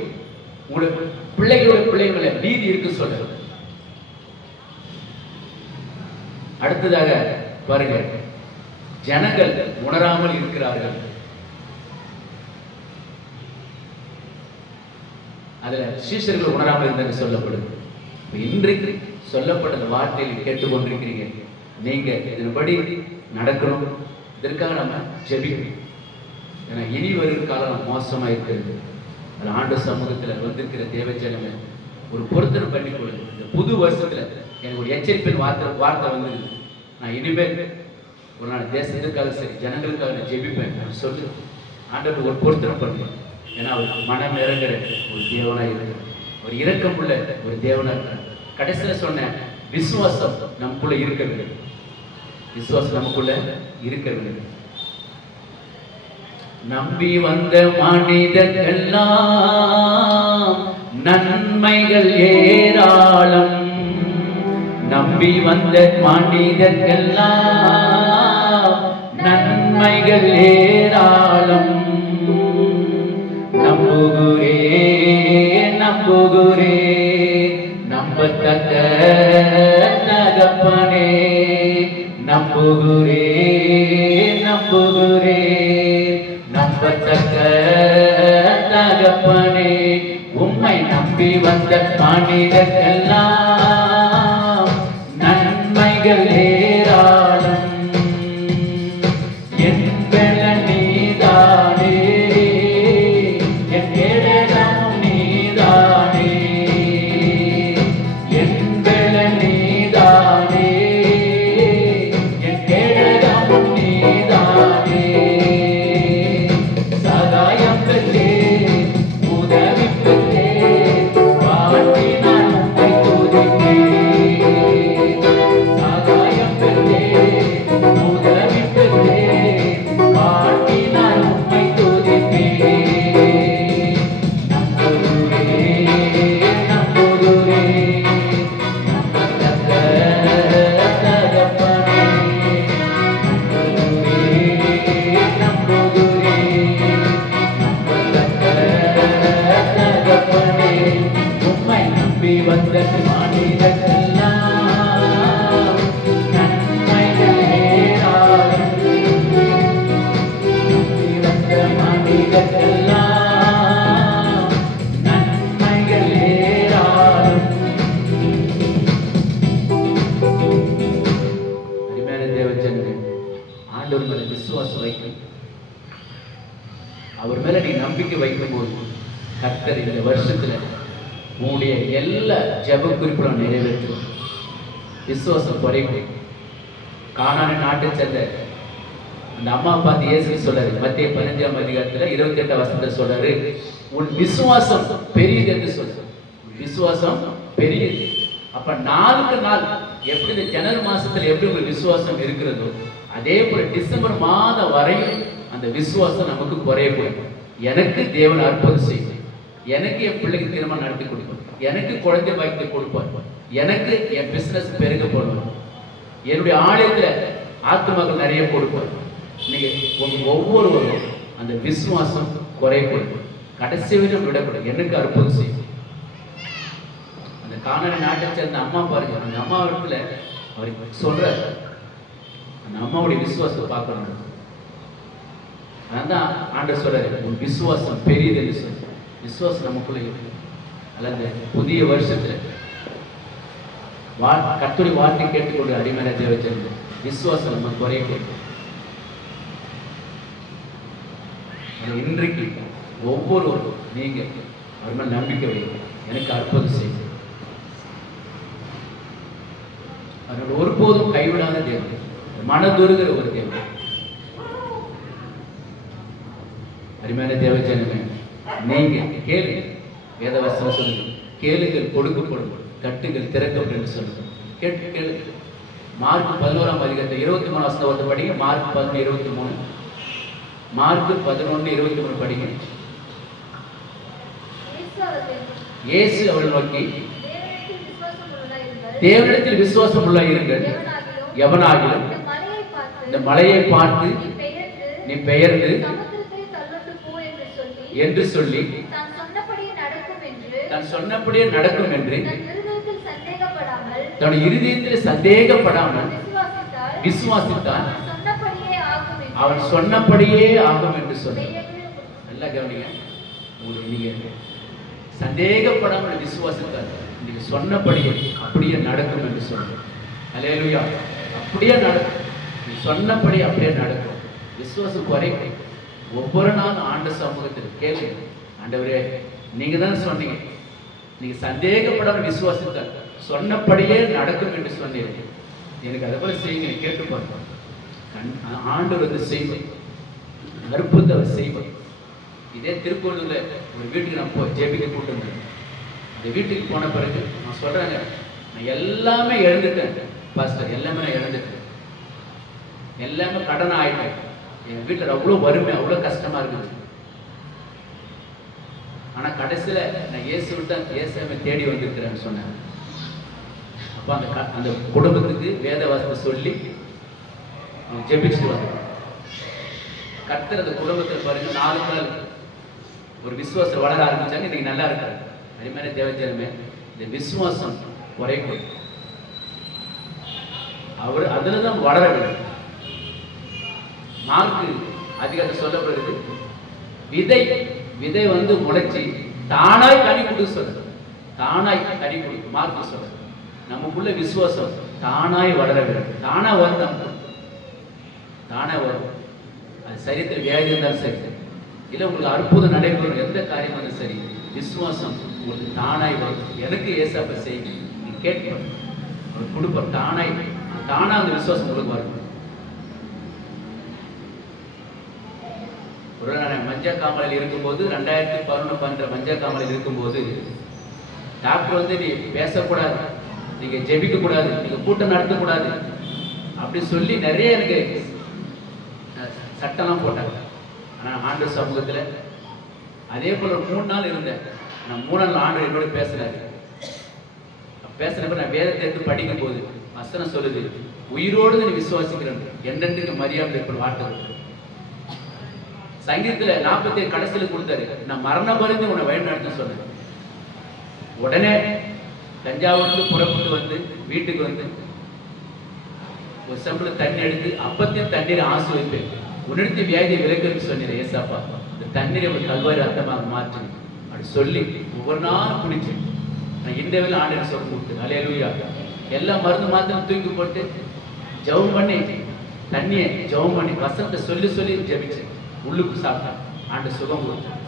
உங்களுக்கு பிள்ளைகளோட நீதி இருக்கு சொல்றாரு. அடுத்ததாக பாருங்க, ஜனங்கள் உணராமல் இருக்கிறார்கள். அதுல சீஷர்கள் உணராமல் இருந்தது சொல்லப்படுது. இன்றைக்கு சொல்லப்பட்ட வார்த்தையில் கேட்டுக்கொண்டிருக்கிறீங்க. நீங்க இதன்படி நடக்கணும். இதற்காக நம்ம ஜெபிக்கணும். ஏன்னா இனி வரும் காலம் மோசமா இருக்கிறது. அது ஆண்டு சமூகத்துல வந்திருக்கிற தேவஜனமே ஒரு பொருத்தனை பண்ணி கொடுங்க. இந்த புது வருஷத்துல எனக்கு ஒரு எச்சரிப்பின் வார்த்தை வந்தது. நான் இனிமேல் ஒரு நாள் தேசத்துக்காக சரி ஜனங்களுக்காக நான் ஜெபிப்பேன் சொல்லு. ஆண்டவர் ஒரு பொருத்தனை பண்ணுவேன். ஏன்னா அவர் மனம் இறங்குற ஒரு தேவனா இருக்கிறார். ஒரு இரக்கம் உள்ள ஒரு தேவனா இருக்கிறார். கடைசியில் சொன்ன விசுவாசம் நமக்குள்ள இருக்கவில்லை. விசுவாசம் நமக்குள்ள இருக்கவில்லை. நம்பி வந்த மனிதர்கள் எல்லாம் நன்மைகள் ஏராளம். நம்பி வந்த மனிதர்கள் எல்லாம் நன்மைகள் ஏராளம். நம்புகிறே நம்புகிறே நம்பத்தக்க தகப்பனே. நம்புகிறே நம்புகிறே நம்பத்தக்க தகப்பனே. உம்மை நம்பி வந்த மனிதர்க்கெல்லாம் நன்மைகள் ஏராளம். என் பலன் நீதானே, என் கேடகம் நீதானே. என் பலன் நீதானே, என் கேடகம் நீதானே. சகாயம் பெற்றே உதவி பெற்றே வாழ்த்தி நான் உம்மை துதிப்பேன். சகாயம் பெற்றே உதவி பெற்றே வாழ்த்தி நான் உம்மை துதிப்பேன். நம்புகிறே நம்புகிறே நம்பத்தக்க தகப்பனே. நம்புகிறே நம்புகிறே நம்பத்தக்க தகப்பனே. உம்மை நம்பி வந்த மனிதர்க்கெல்லாம் நன்மைகள் ஏராளம். நம்பி வந்த மனிதர்க்கெல்லாம் நன்மைகள் ஏராளம். அருமையான தேவஜனமே, ஆண்டவர் மேல விசுவாசம் வைக்கணும். அவர் மேல நீ நம்பிக்கை வைக்கும் போது கர்த்தர் இந்த வருஷத்துல உன்னுடைய எல்லா ஜெப குறிப்புகளும் நிறைவேற்றும். விசுவாசம் குறைக்கும். கானான் நாட்டை சேர்ந்த அந்த அம்மா பார்த்து இயேசு சொல்றாரு, மத்தேயு 15:28 சொல்றாரு, உன் விசுவாசம் பெரியது என்று சொல்றாரு. விசுவாசம் பெரியது. அப்ப நாளுக்கு நாள் எப்படி இந்த ஜனவரி மாசத்துல எப்படி ஒரு விசுவாசம் இருக்கிறதோ அதே போல டிசம்பர் மாதம் வரையும் அந்த விசுவாசம் நமக்கு குறையக்கூடாது. எனக்கு தேவன் அற்புதம் செய்வார். எனக்கு என் பிள்ளைக்கு திருமணம் நடத்தி கொடுப்பார். எனக்கு குழந்தை பாக்கியத்தை கொடுப்பார். எனக்கு என் பிசினஸ் பெருக போடுவார். என்னுடைய ஆலயத்துல ஆத்துமாக்கள் நிறைய கொடுப்பார். நீங்க ஒவ்வொருவரும் அந்த விசுவாசம் குறையக்கூடாது. கடைசி வரையும் விடக்கூடாது. எனக்கு அற்புதம் செய்யும். அந்த கானான் நாட்டை சேர்ந்த அம்மா பாருங்க, அந்த அம்மா இடத்துல அவர் சொல்ற அந்த அம்மாவுடைய விசுவாசத்தை பார்க்கணும். அதான் ஆண்டவர் சொல்றாரு, உன் விசுவாசம் பெரியது என்று சொல்லி. விசுவாசம் நமக்குள்ள இருக்கு. அல்லது புதிய வருஷத்துல கர்த்தருடைய வார்த்தை கேட்டுக்கொண்டு அடிமையான தேவச்சரிந்து விசுவாசம் நம்ம குறையும். இன்றைக்கு ஒவ்வொருவரும் நீங்க அவர் மேல் நம்பிக்கை வைங்க. எனக்கு அற்புதம் செய்து அவர்கள் ஒருபோதும் கைவிடாத தேவன், மனதுருகிற ஒரு தேவன். அருமையான தேவச்சனமே, நீங்க கேளுங்க. வேதவசனம் சொல்லுங்க, கேளுங்கள் கொடுக்கப்படும், கட்டுகள் திறக்கப்படும் என்று சொல்லுங்க. கேட்டு கேளுங்க. மார்க் 11ஆம் அதிகாரத்தை 23 வசனத்தை படிங்க. மார்க் 11:23, மார்க் 11:23 படிங்க. இயேசு அவர்கள் நோக்கி, தேவனிடத்தில் விசுவாசம் உள்ள இருங்கள், எவனாகிலும் இந்த மலையை பார்த்து நீ பெயர்ந்து என்று சொல்லி தான் சொன்னபடியே நடக்கும் என்று தன் இருதயத்தில் சந்தேகப்படாமல் விசுவாசித்தான், அவன் சொன்னபடியே ஆகும் என்று சொல்லி. நல்லா கவனிங்க. நீங்க சந்தேகப்படாமல் விசுவாசித்தார், நீங்க சொன்னபடியே அப்படியே நடக்கும் என்று சொல்லுங்க. அல்லேலூயா. அப்படியே நடக்கும். நீ சொன்னபடி அப்படியே நடக்கும். விசுவாசம் குறைக்கும். ஒவ்வொரு நாளும் ஆண்டு சமூகத்தில் கேளுங்க, ஆண்டவரே நீங்க தான் சொன்னீங்க, நீங்க சந்தேகப்படாமல் விசுவாசித்தார், சொன்னபடியே நடக்கும் என்று சொன்னீர்கள். எனக்கு அதை போல செய்யுங்க. கேட்டு பார்ப்போம். ஆண்டவர் வந்து செய்வார், அற்புதத்தை அவர் செய்வார். இதே திருக்கோயிலூர்ல ஒரு வீட்டுக்கு நான் போய் ஜெபிக்க கூட்டிருந்தேன். அந்த வீட்டுக்கு போன பிறகு நான் சொல்றேங்க, நான் எல்லாமே இழந்துட்டேன் பாஸ்டர், எல்லாமே நான் இழந்துட்டேன், எல்லாமே கடன் ஆயிட்டேன். என் வீட்டில் அவ்வளோ வறுமை, அவ்வளோ கஷ்டமா இருக்குது. ஆனா கடைசியில நான் இயேசுவை தேடி வந்திருக்கிறேன்னு சொன்னேன். அப்ப அந்த குடும்பத்துக்கு வேத வாசத்தை சொல்லி ஜெபிச்சுட்டு வந்தேன். கர்த்தர் அந்த குடும்பத்தில் பாருங்க 4 நாள் ஒரு விசுவாசம் வளர ஆரம்பிச்சாங்க. இன்னைக்கு நல்லா இருக்காரு. அருமையான தேவஜனமே, இந்த விசுவாசம் குறைக்கும். அவர் அதுலதான் வளர வேண்டும். மார்க்கு அதிகாரத்தை சொல்லப்படுகிறது, விதை வந்து முளைச்சி தானாய் கனி கொடு சொல்ற, தானாய் கனி கொடு. மார்க்கு சொல்ற நமக்குள்ள விசுவாசம் தானாய் வளர வேண்டும். தானா வரும், நமக்கு தானே வரும். அது சரீரத்தில் வியாதி இருந்தாலும் சரி, இல்லை உங்களுக்கு அற்புதம் நடைபெறும், எந்த காரியம் இருந்தாலும் சரி, விசுவாசம் உங்களுக்கு தானாய் வரும். எனக்கு ஏசாப்ப செய்யுங்க, நீ கேட்கணும், அவர் கொடுப்பார். தானா அந்த விசுவாசம் உங்களுக்கு வரும். ஒரு நான் மஞ்சள் காமலையில் இருக்கும்போது 2011-12 மஞ்சள் காமலையில் இருக்கும்போது டாக்டர் வந்து நீ பேசக்கூடாது, நீங்க ஜெபிக்க கூடாது, நீங்க கூட்டம் நடத்தக்கூடாது அப்படி சொல்லி நிறைய எனக்கு சட்டம்லாம் போட்டாங்க. ஆனால் ஆண்டவர் சமூகத்தில் அதே போல் ஒரு 3 நாள் இருந்தேன். நான் 3 நாள் ஆண்டவர் என்னோட பேசுறாரு. பேசுறப்ப நான் வேதத்தை எடுத்து படிக்கும் போது வசனம் சொல்லுது, உயிரோடு நீ விசுவாசிக்கிறேன் என்னென்று மரியாதை ஏற்படும் வார்த்தை. சங்கீதத்துல 47 கடைசியில் கொடுத்தாரு, நான் மரண பரிந்து உன்னை வழிநடத்த சொன்னேன். உடனே தஞ்சாவூர்ல புறப்பட்டு வந்து வீட்டுக்கு வந்து ஒரு செம்புல தண்ணி எடுத்து அப்பத்தையும் தண்ணீரை ஆசிர்வதிப்பேன், உன்னிடத்து வியாதியை விலக்குன்னு சொன்னேன். ஏசாப்பா இந்த தண்ணீரை ஒரு கல்வாரி அர்த்தமாக மாற்றி அப்படி சொல்லி ஒவ்வொரு நாளும் குடிச்சேன். நான் இந்த வேலை ஆண்டவர் சொல்ல கொடுத்து அல்லேலூயா. எல்லா மருந்து மாத்திரம் தூக்கி போட்டு ஜெபம் பண்ணி தண்ணியை ஜெபம் பண்ணி வசனத்தை சொல்லி சொல்லி ஜெபிச்சேன். உள்ளுக்கு சாப்பிட்டேன், ஆண்டு சுகம் கொடுத்தேன்.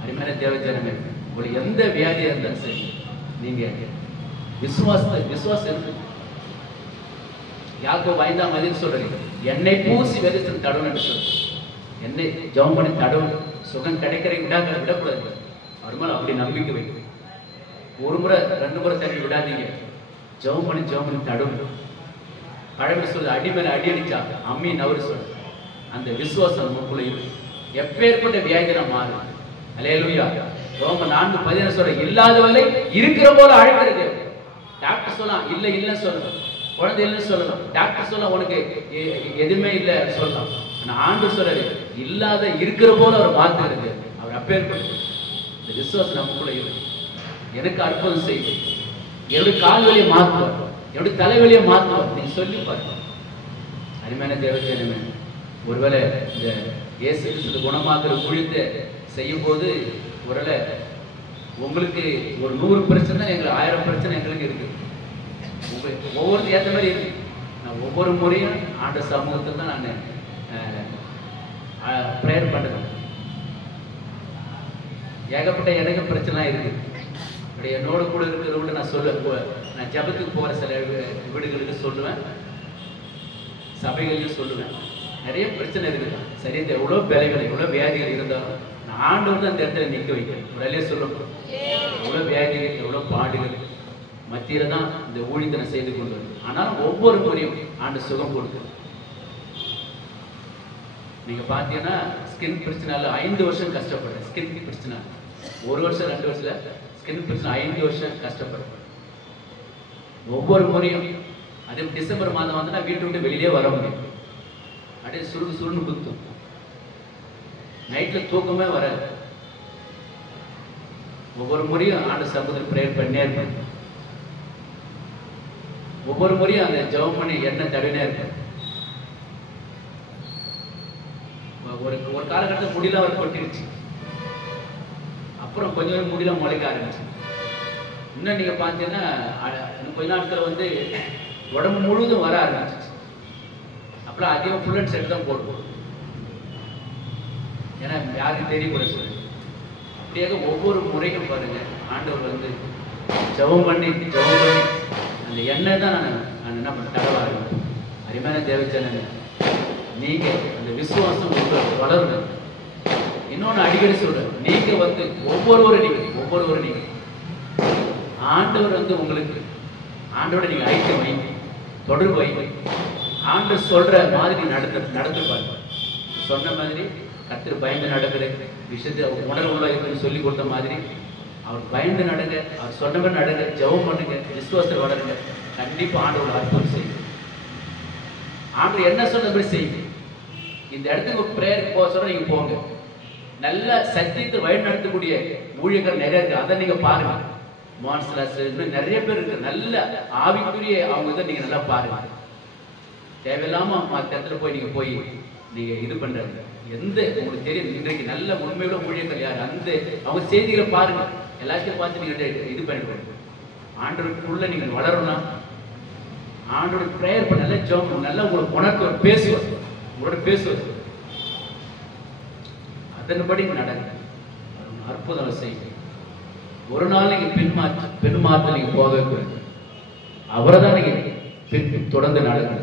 அருமையான தேவஜனமே, உங்களுக்கு எந்த வியாதியாக இருந்தாலும் சரி, நீங்க விசுவாசம் இருக்கு. யாக்கோபு 5ஆம் அதிகாரம் சொல்றீங்க, என்னை பூசி வெதித்து தடவு என்று சொல்லு. என்னை ஜெபம் பண்ணி தடவு, சுகம் கிடைக்கிற விடக்கூடாது. அவர் மேல அப்படி நம்பிக்கை வைக்கும். ஒரு முறை 2 முறை தண்ணி விடாதீங்க, ஜெபம் பண்ணி தடவு. பழமை சொல்லு, அடி மேல அடி அடிச்சா அம்மி நவரு சொல்லு. அந்த விசுவாசம் நமக்குள்ள இருக்கு. எப்பேற்பட்ட வியாதினா மாறும். அல்லேலூயா. ரோமர் 4:15 சொல்ற, இல்லாதவரை இருக்கிற போல அழைக்கிறது. டாக்டர் சொல்லலாம் இல்ல இல்லன்னு சொல்லலாம், குழந்தை இல்லைன்னு சொல்லலாம், டாக்டர் சொல்லலாம் உனக்கு எதுவுமே இல்லை சொல்லலாம். ஆனா ஆண்டவர் சொல்றாரு, இல்லாத இருக்கிற போல அவர் மாத்துகிறது. அவர் அப்பேற்பட்ட இந்த விசுவாசம் நமக்குள்ள இருக்கு. எனக்கு அற்புதம் செய்யும், என்னுடைய கால் வலியை மாற்றுவார், என்னுடைய தலைவலியை மாற்றுவார். நீ சொல்லி பாருங்க. அருமையான தேவஜனமே, ஒருவேளை இந்த இயேசு கிறிஸ்து குணமாக்குற ஊழியத்தை செய்யும் போது ஒருவேளை உங்களுக்கு ஒரு 100 பிரச்சனை, எங்களுக்கு 1000 பிரச்சனை எங்களுக்கு இருக்கு. ஒவ்வொருத்தருக்கு ஏற்ற மாதிரி இருக்கு. நான் ஒவ்வொரு முறையும் ஆண்ட சமூகத்தை தான் நான் ப்ரேயர் பண்ணுறேன். ஏகப்பட்ட எனக்கு பிரச்சனை இருக்கு. அப்படி என்னோட கூட இருக்கிறவங்க நான் சொல்லுவேன். நான் ஜபத்துக்கு போகிற சில வீடுகளுக்கு சொல்லுவேன், சபைகளையும் சொல்லுவேன். நிறைய பிரச்சனை இருக்குது. சரி, இந்த எவ்வளோ வேலைகள் எவ்வளோ வியாதிகள் இருந்தாலும் நான் ஆண்டவர் தான் அந்த இடத்துல நிற்க வைக்கிறேன். உடனே சொல்லணும், எவ்வளோ வியாதிகள் எவ்வளோ பாடுகள் மத்தியில தான் இந்த ஊழியத்தை செய்து கொண்டு வருது. ஆனாலும் ஒவ்வொரு முறையும் ஆண்டு சுகம் கொடுக்கு. நீங்க பார்த்தீங்கன்னா ஸ்கின் பிரச்சனால 5 வருஷம் கஷ்டப்படுறேன். ஸ்கின் பிரச்சனை 1 வருஷம் 2 வருஷத்துல ஸ்கின் பிரச்சனை 5 வருஷம் கஷ்டப்படுறேன். ஒவ்வொரு முறையும் அதே டிசம்பர் மாதம் வந்து நான் வீட்டை விட்டு வெளியே வர முடியும். அப்படியே சுருன்னு குத்தும். நைட்ல தூக்கமே வராது. ஒவ்வொரு முறையும் ஆண்டு சமூகத்தில் பிரேயர் பண்ணே இருப்பேன். ஒவ்வொரு முறையும் அந்த ஜெபம் பண்ணி எண்ணெய் தடவினே இருப்பேன். ஒரு காலகட்டத்தில் முடியல அவர் கொட்டிருச்சு. அப்புறம் கொஞ்சம் முடியல முளைக்க ஆரம்பிச்சு. இன்னும் நீங்க பார்த்தீங்கன்னா கொஞ்ச நாட்கள் வந்து உடம்பு முழுவதும் வர ஆரம்பிச்சிச்சு. அப்புறம் அதிகம் ஃபுல் அண்ட் செட் தான் போடுவோம். ஏன்னா யாருக்கும் தெரியக்கூட சொல்லு. அப்படியாக ஒவ்வொரு முறையும் பாருங்க, ஆண்டவர் வந்து ஜெபம் பண்ணி அந்த எண்ணெய் தான் நான் என்ன பண்ண தடவ ஆரம்பிப்பேன். அருமையான தேவச்சனங்க, நீங்க அந்த விசுவாசம் உங்களுக்கு வளருங்க. இன்னொன்று அடிக்கடி சொல்றேன், நீங்க வந்து ஒவ்வொருவரும் நீங்க ஆண்டவர் வந்து உங்களுக்கு ஆண்டோட நீங்க ஐக்கியம் வைங்க, தொடர்பு வைங்க. ஆண்டவர் சொல்ற மாதிரி நடந்துப்பாங்க. சொன்ன மாதிரி கர்த்தர் பயந்து நடக்கிற விஷயத்தை உணர்வுள்ள இருக்குன்னு சொல்லி கொடுத்த மாதிரி அவர் பயந்து நடங்க, அவர் சொன்னவர் நடங்க, ஜெபம் பண்ணுங்க, விசுவாசத்தை வளருங்க. கண்டிப்பா ஆண்டவர் அற்புதம் செய்யுங்க. ஆண்டவர் என்ன சொன்னபடி செய்யுங்க. இந்த இடத்துக்கு பிரேயருக்கு போக சொல்ற நீங்க போங்க. நல்ல சத்தியத்தை வழி நடத்தக்கூடிய ஊழியர்கள் நிறைய இருக்கு. அதை நீங்க பாருங்க. நிறைய பேர் இருக்கு. நல்ல ஆவிக்குரிய அவங்க இதை நீங்க நல்லா பாருங்க. தேவையில்லாம மற்ற இடத்துல போய் நீங்க இது பண்றாங்க. எந்த உங்களுக்கு தெரியும் இன்றைக்கு நல்ல உண்மையுள்ள ஊழியர்கள் யார், அந்த அவங்க செய்திகளை பாருங்க. எல்லாத்தையும் பார்த்து நீங்க இது பண்ணிடுவாங்க. ஆண்டவருக்குள்ள நீங்க வளரணும். ஆண்டோட பிரேயர் பண்ண நல்லா ஜெபம் நல்லா உங்களுக்கு உணர்த்து பேசுவார், உங்களோட பேசுவார். அதன்படி நடங்க, அற்புதம் செய்யுங்க. ஒரு நாள் நீங்க பின்மாற்ற நீங்க போகக்கூடாது. அவரை தான் நீங்க தொடர்ந்து நடங்க.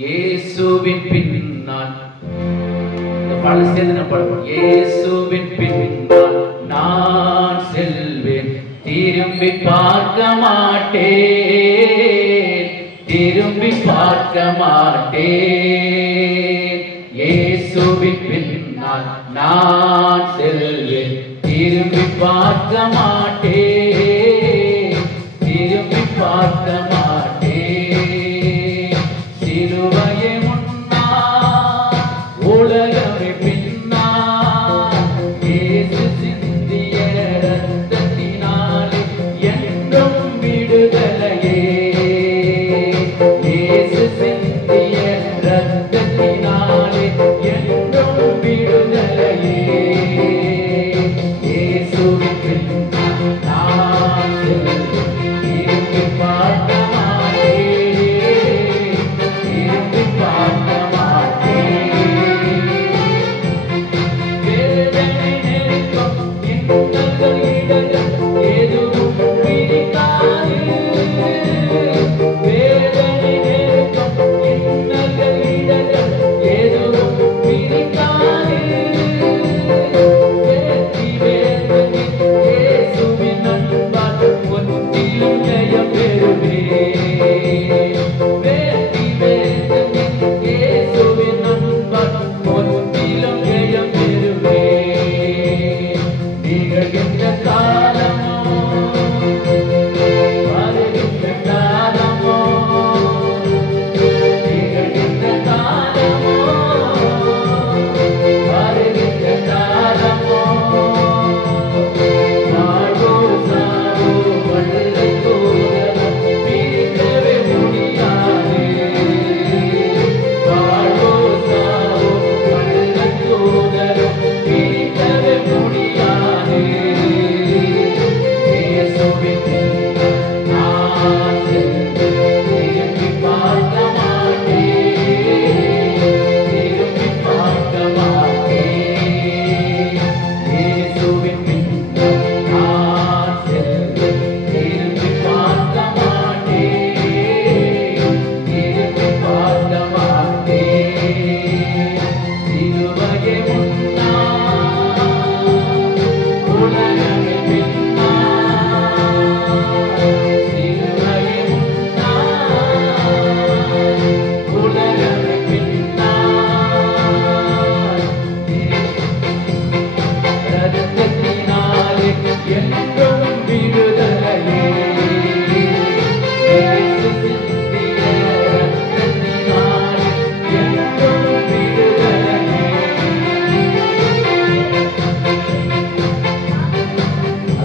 இயேசுவின் பின்னால் இந்த பாடல் சேர்ந்து நான் பாடுவோம். இயேசுவின் பின்னால் நான் செல்வேன், திரும்பி பார்க்க மாட்டேன். இயேசுவின் பின்னால் நான் செல்வேன், திரும்பி பார்க்க மாட்டேன். சிலுவையை முன்னால் உலகமே பின்னால், இயேசு சிந்திய இரத்தத்தினாலே என்றும் விடுதலையே. இயேசு சிந்திய இரத்தத்தினாலே என்றும் விடுதலையே. இயேசுவின் பின்னால்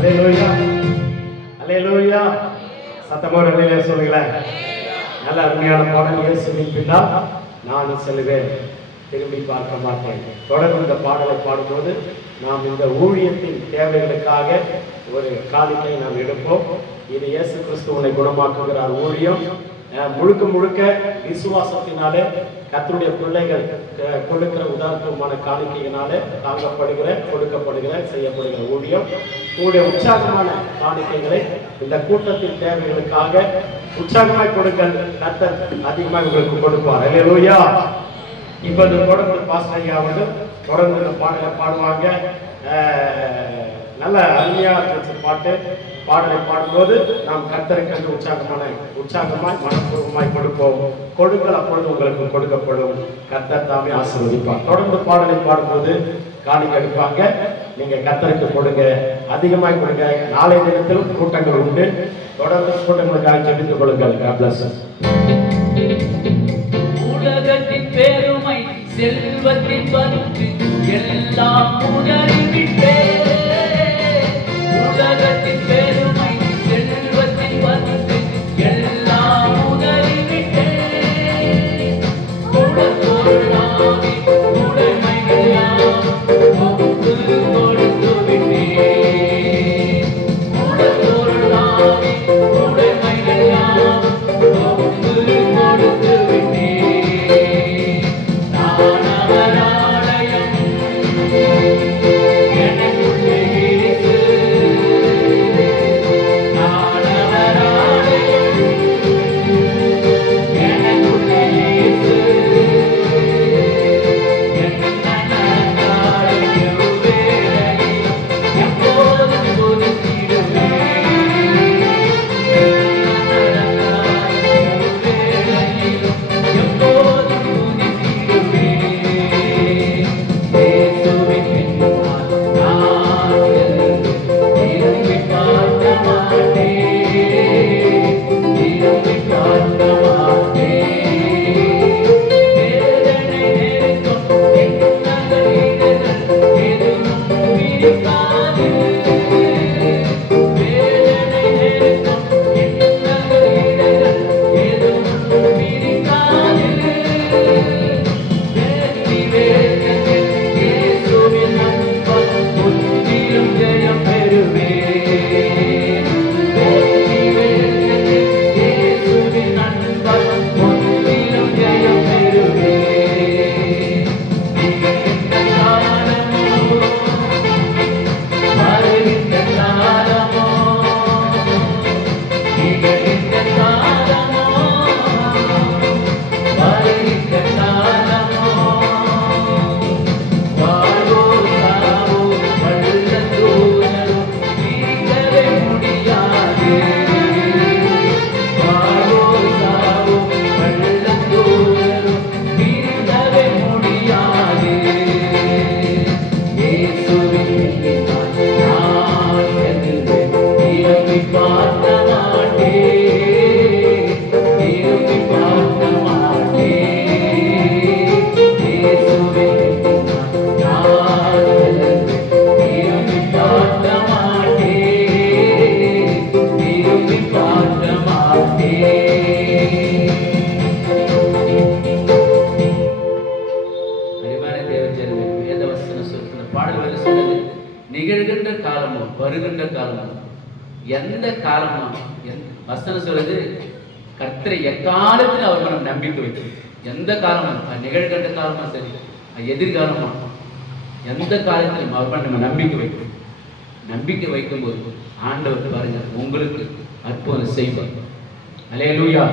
அல்லேலூயா, அல்லேலூயா. சத்தமோடு அல்லேலூயா சொல்லுங்களேன். நல்ல அருமையான பாடல். இயேசுவின் பின்னால் நானும் செல்வேன், திரும்பி பார்க்க மாட்டேன். தொடர்ந்து இந்த பாடலை பாடும்போது நாம் இந்த ஊழியத்தின் தேவைகளுக்காக ஒரு காணிக்கை நாம் எடுப்போம். இது இயேசு கிறிஸ்து உன்னை குணமாக்குகிறார் ஊழியம். முழுக்க முழுக்க விசுவாசத்தினாலே கர்த்தருடைய பிள்ளைகள் கொடுக்கிற உதாரணமான காணிக்கையினாலே தாங்கப்படுகிற, கொடுக்கப்படுகிற, செய்யப்படுகிற ஊழியம். உங்களுடைய உற்சாகமான காணிக்கைகளை இந்த கூட்டத்தின் தேவைகளுக்காக உற்சாகமாய் கொடுங்கள். கர்த்தர் அதிகமாக உங்களுக்கு கொடுப்பார். அல்லேலூயா. இப்ப இந்த தொடர்ந்து பாஸ்டர் ஐயா அவர்கள் தொடர்ந்து இந்த பாடலை பாடுவாங்க. நல்ல அருமையா பாட்டு பாடலை பாடும்போது நாம் கர்த்தருக்கு உற்சாகமாய் மனப்பூர்வமாய் கொடுப்போம். கொடுங்கள், அப்பொழுது உங்களுக்கு கொடுக்கப்படும். கர்த்தர் தாமே ஆசீர்வதிப்பார். தொடர்ந்து பாடலை பாடும்போது காணிக்கை எடுப்பாங்க. நீங்க கர்த்தருக்கு கொடுங்க, அதிகமாய் கொடுங்க. நாளைய தினத்திலும் கூட்டங்கள் உண்டு. தொடர்ந்து கூட்டங்களுக்காக ஜெபித்துக் கொள்ளுங்கள். God bless you. உலகத்தின் பெருமை செல்வத்தின் பற்று எல்லாம் உணர்விட்டே. உலகத்தின் பெருமை செல்வத்தின் பற்று எல்லாம் உணர்விட்டே. கொடுத்தோராவி உடைமைகளாம் கொடுத்து விட்டே. கொடுத்தோராவி உடைமைகளாம் கொடுத்து விட்டே. நிகழ்கின்ற காலமோ வருகின்ற காலமோ எந்த காலமோ வசனம் சொல்றது கர்த்தரை எக்காலத்தில் அவர் நம்ம நம்பிக்கை வைக்கணும். எந்த காலமும் நிகழ்கின்ற காலமா சரி எதிர்காலமா எந்த காலத்திலும் அவர் நம்ம நம்பிக்கை வைக்கணும். நம்பிக்கை வைக்கும்போது ஆண்டவர் பாருங்க உங்களுக்கு அற்புதம் செய்வார். அல்லேலூயா.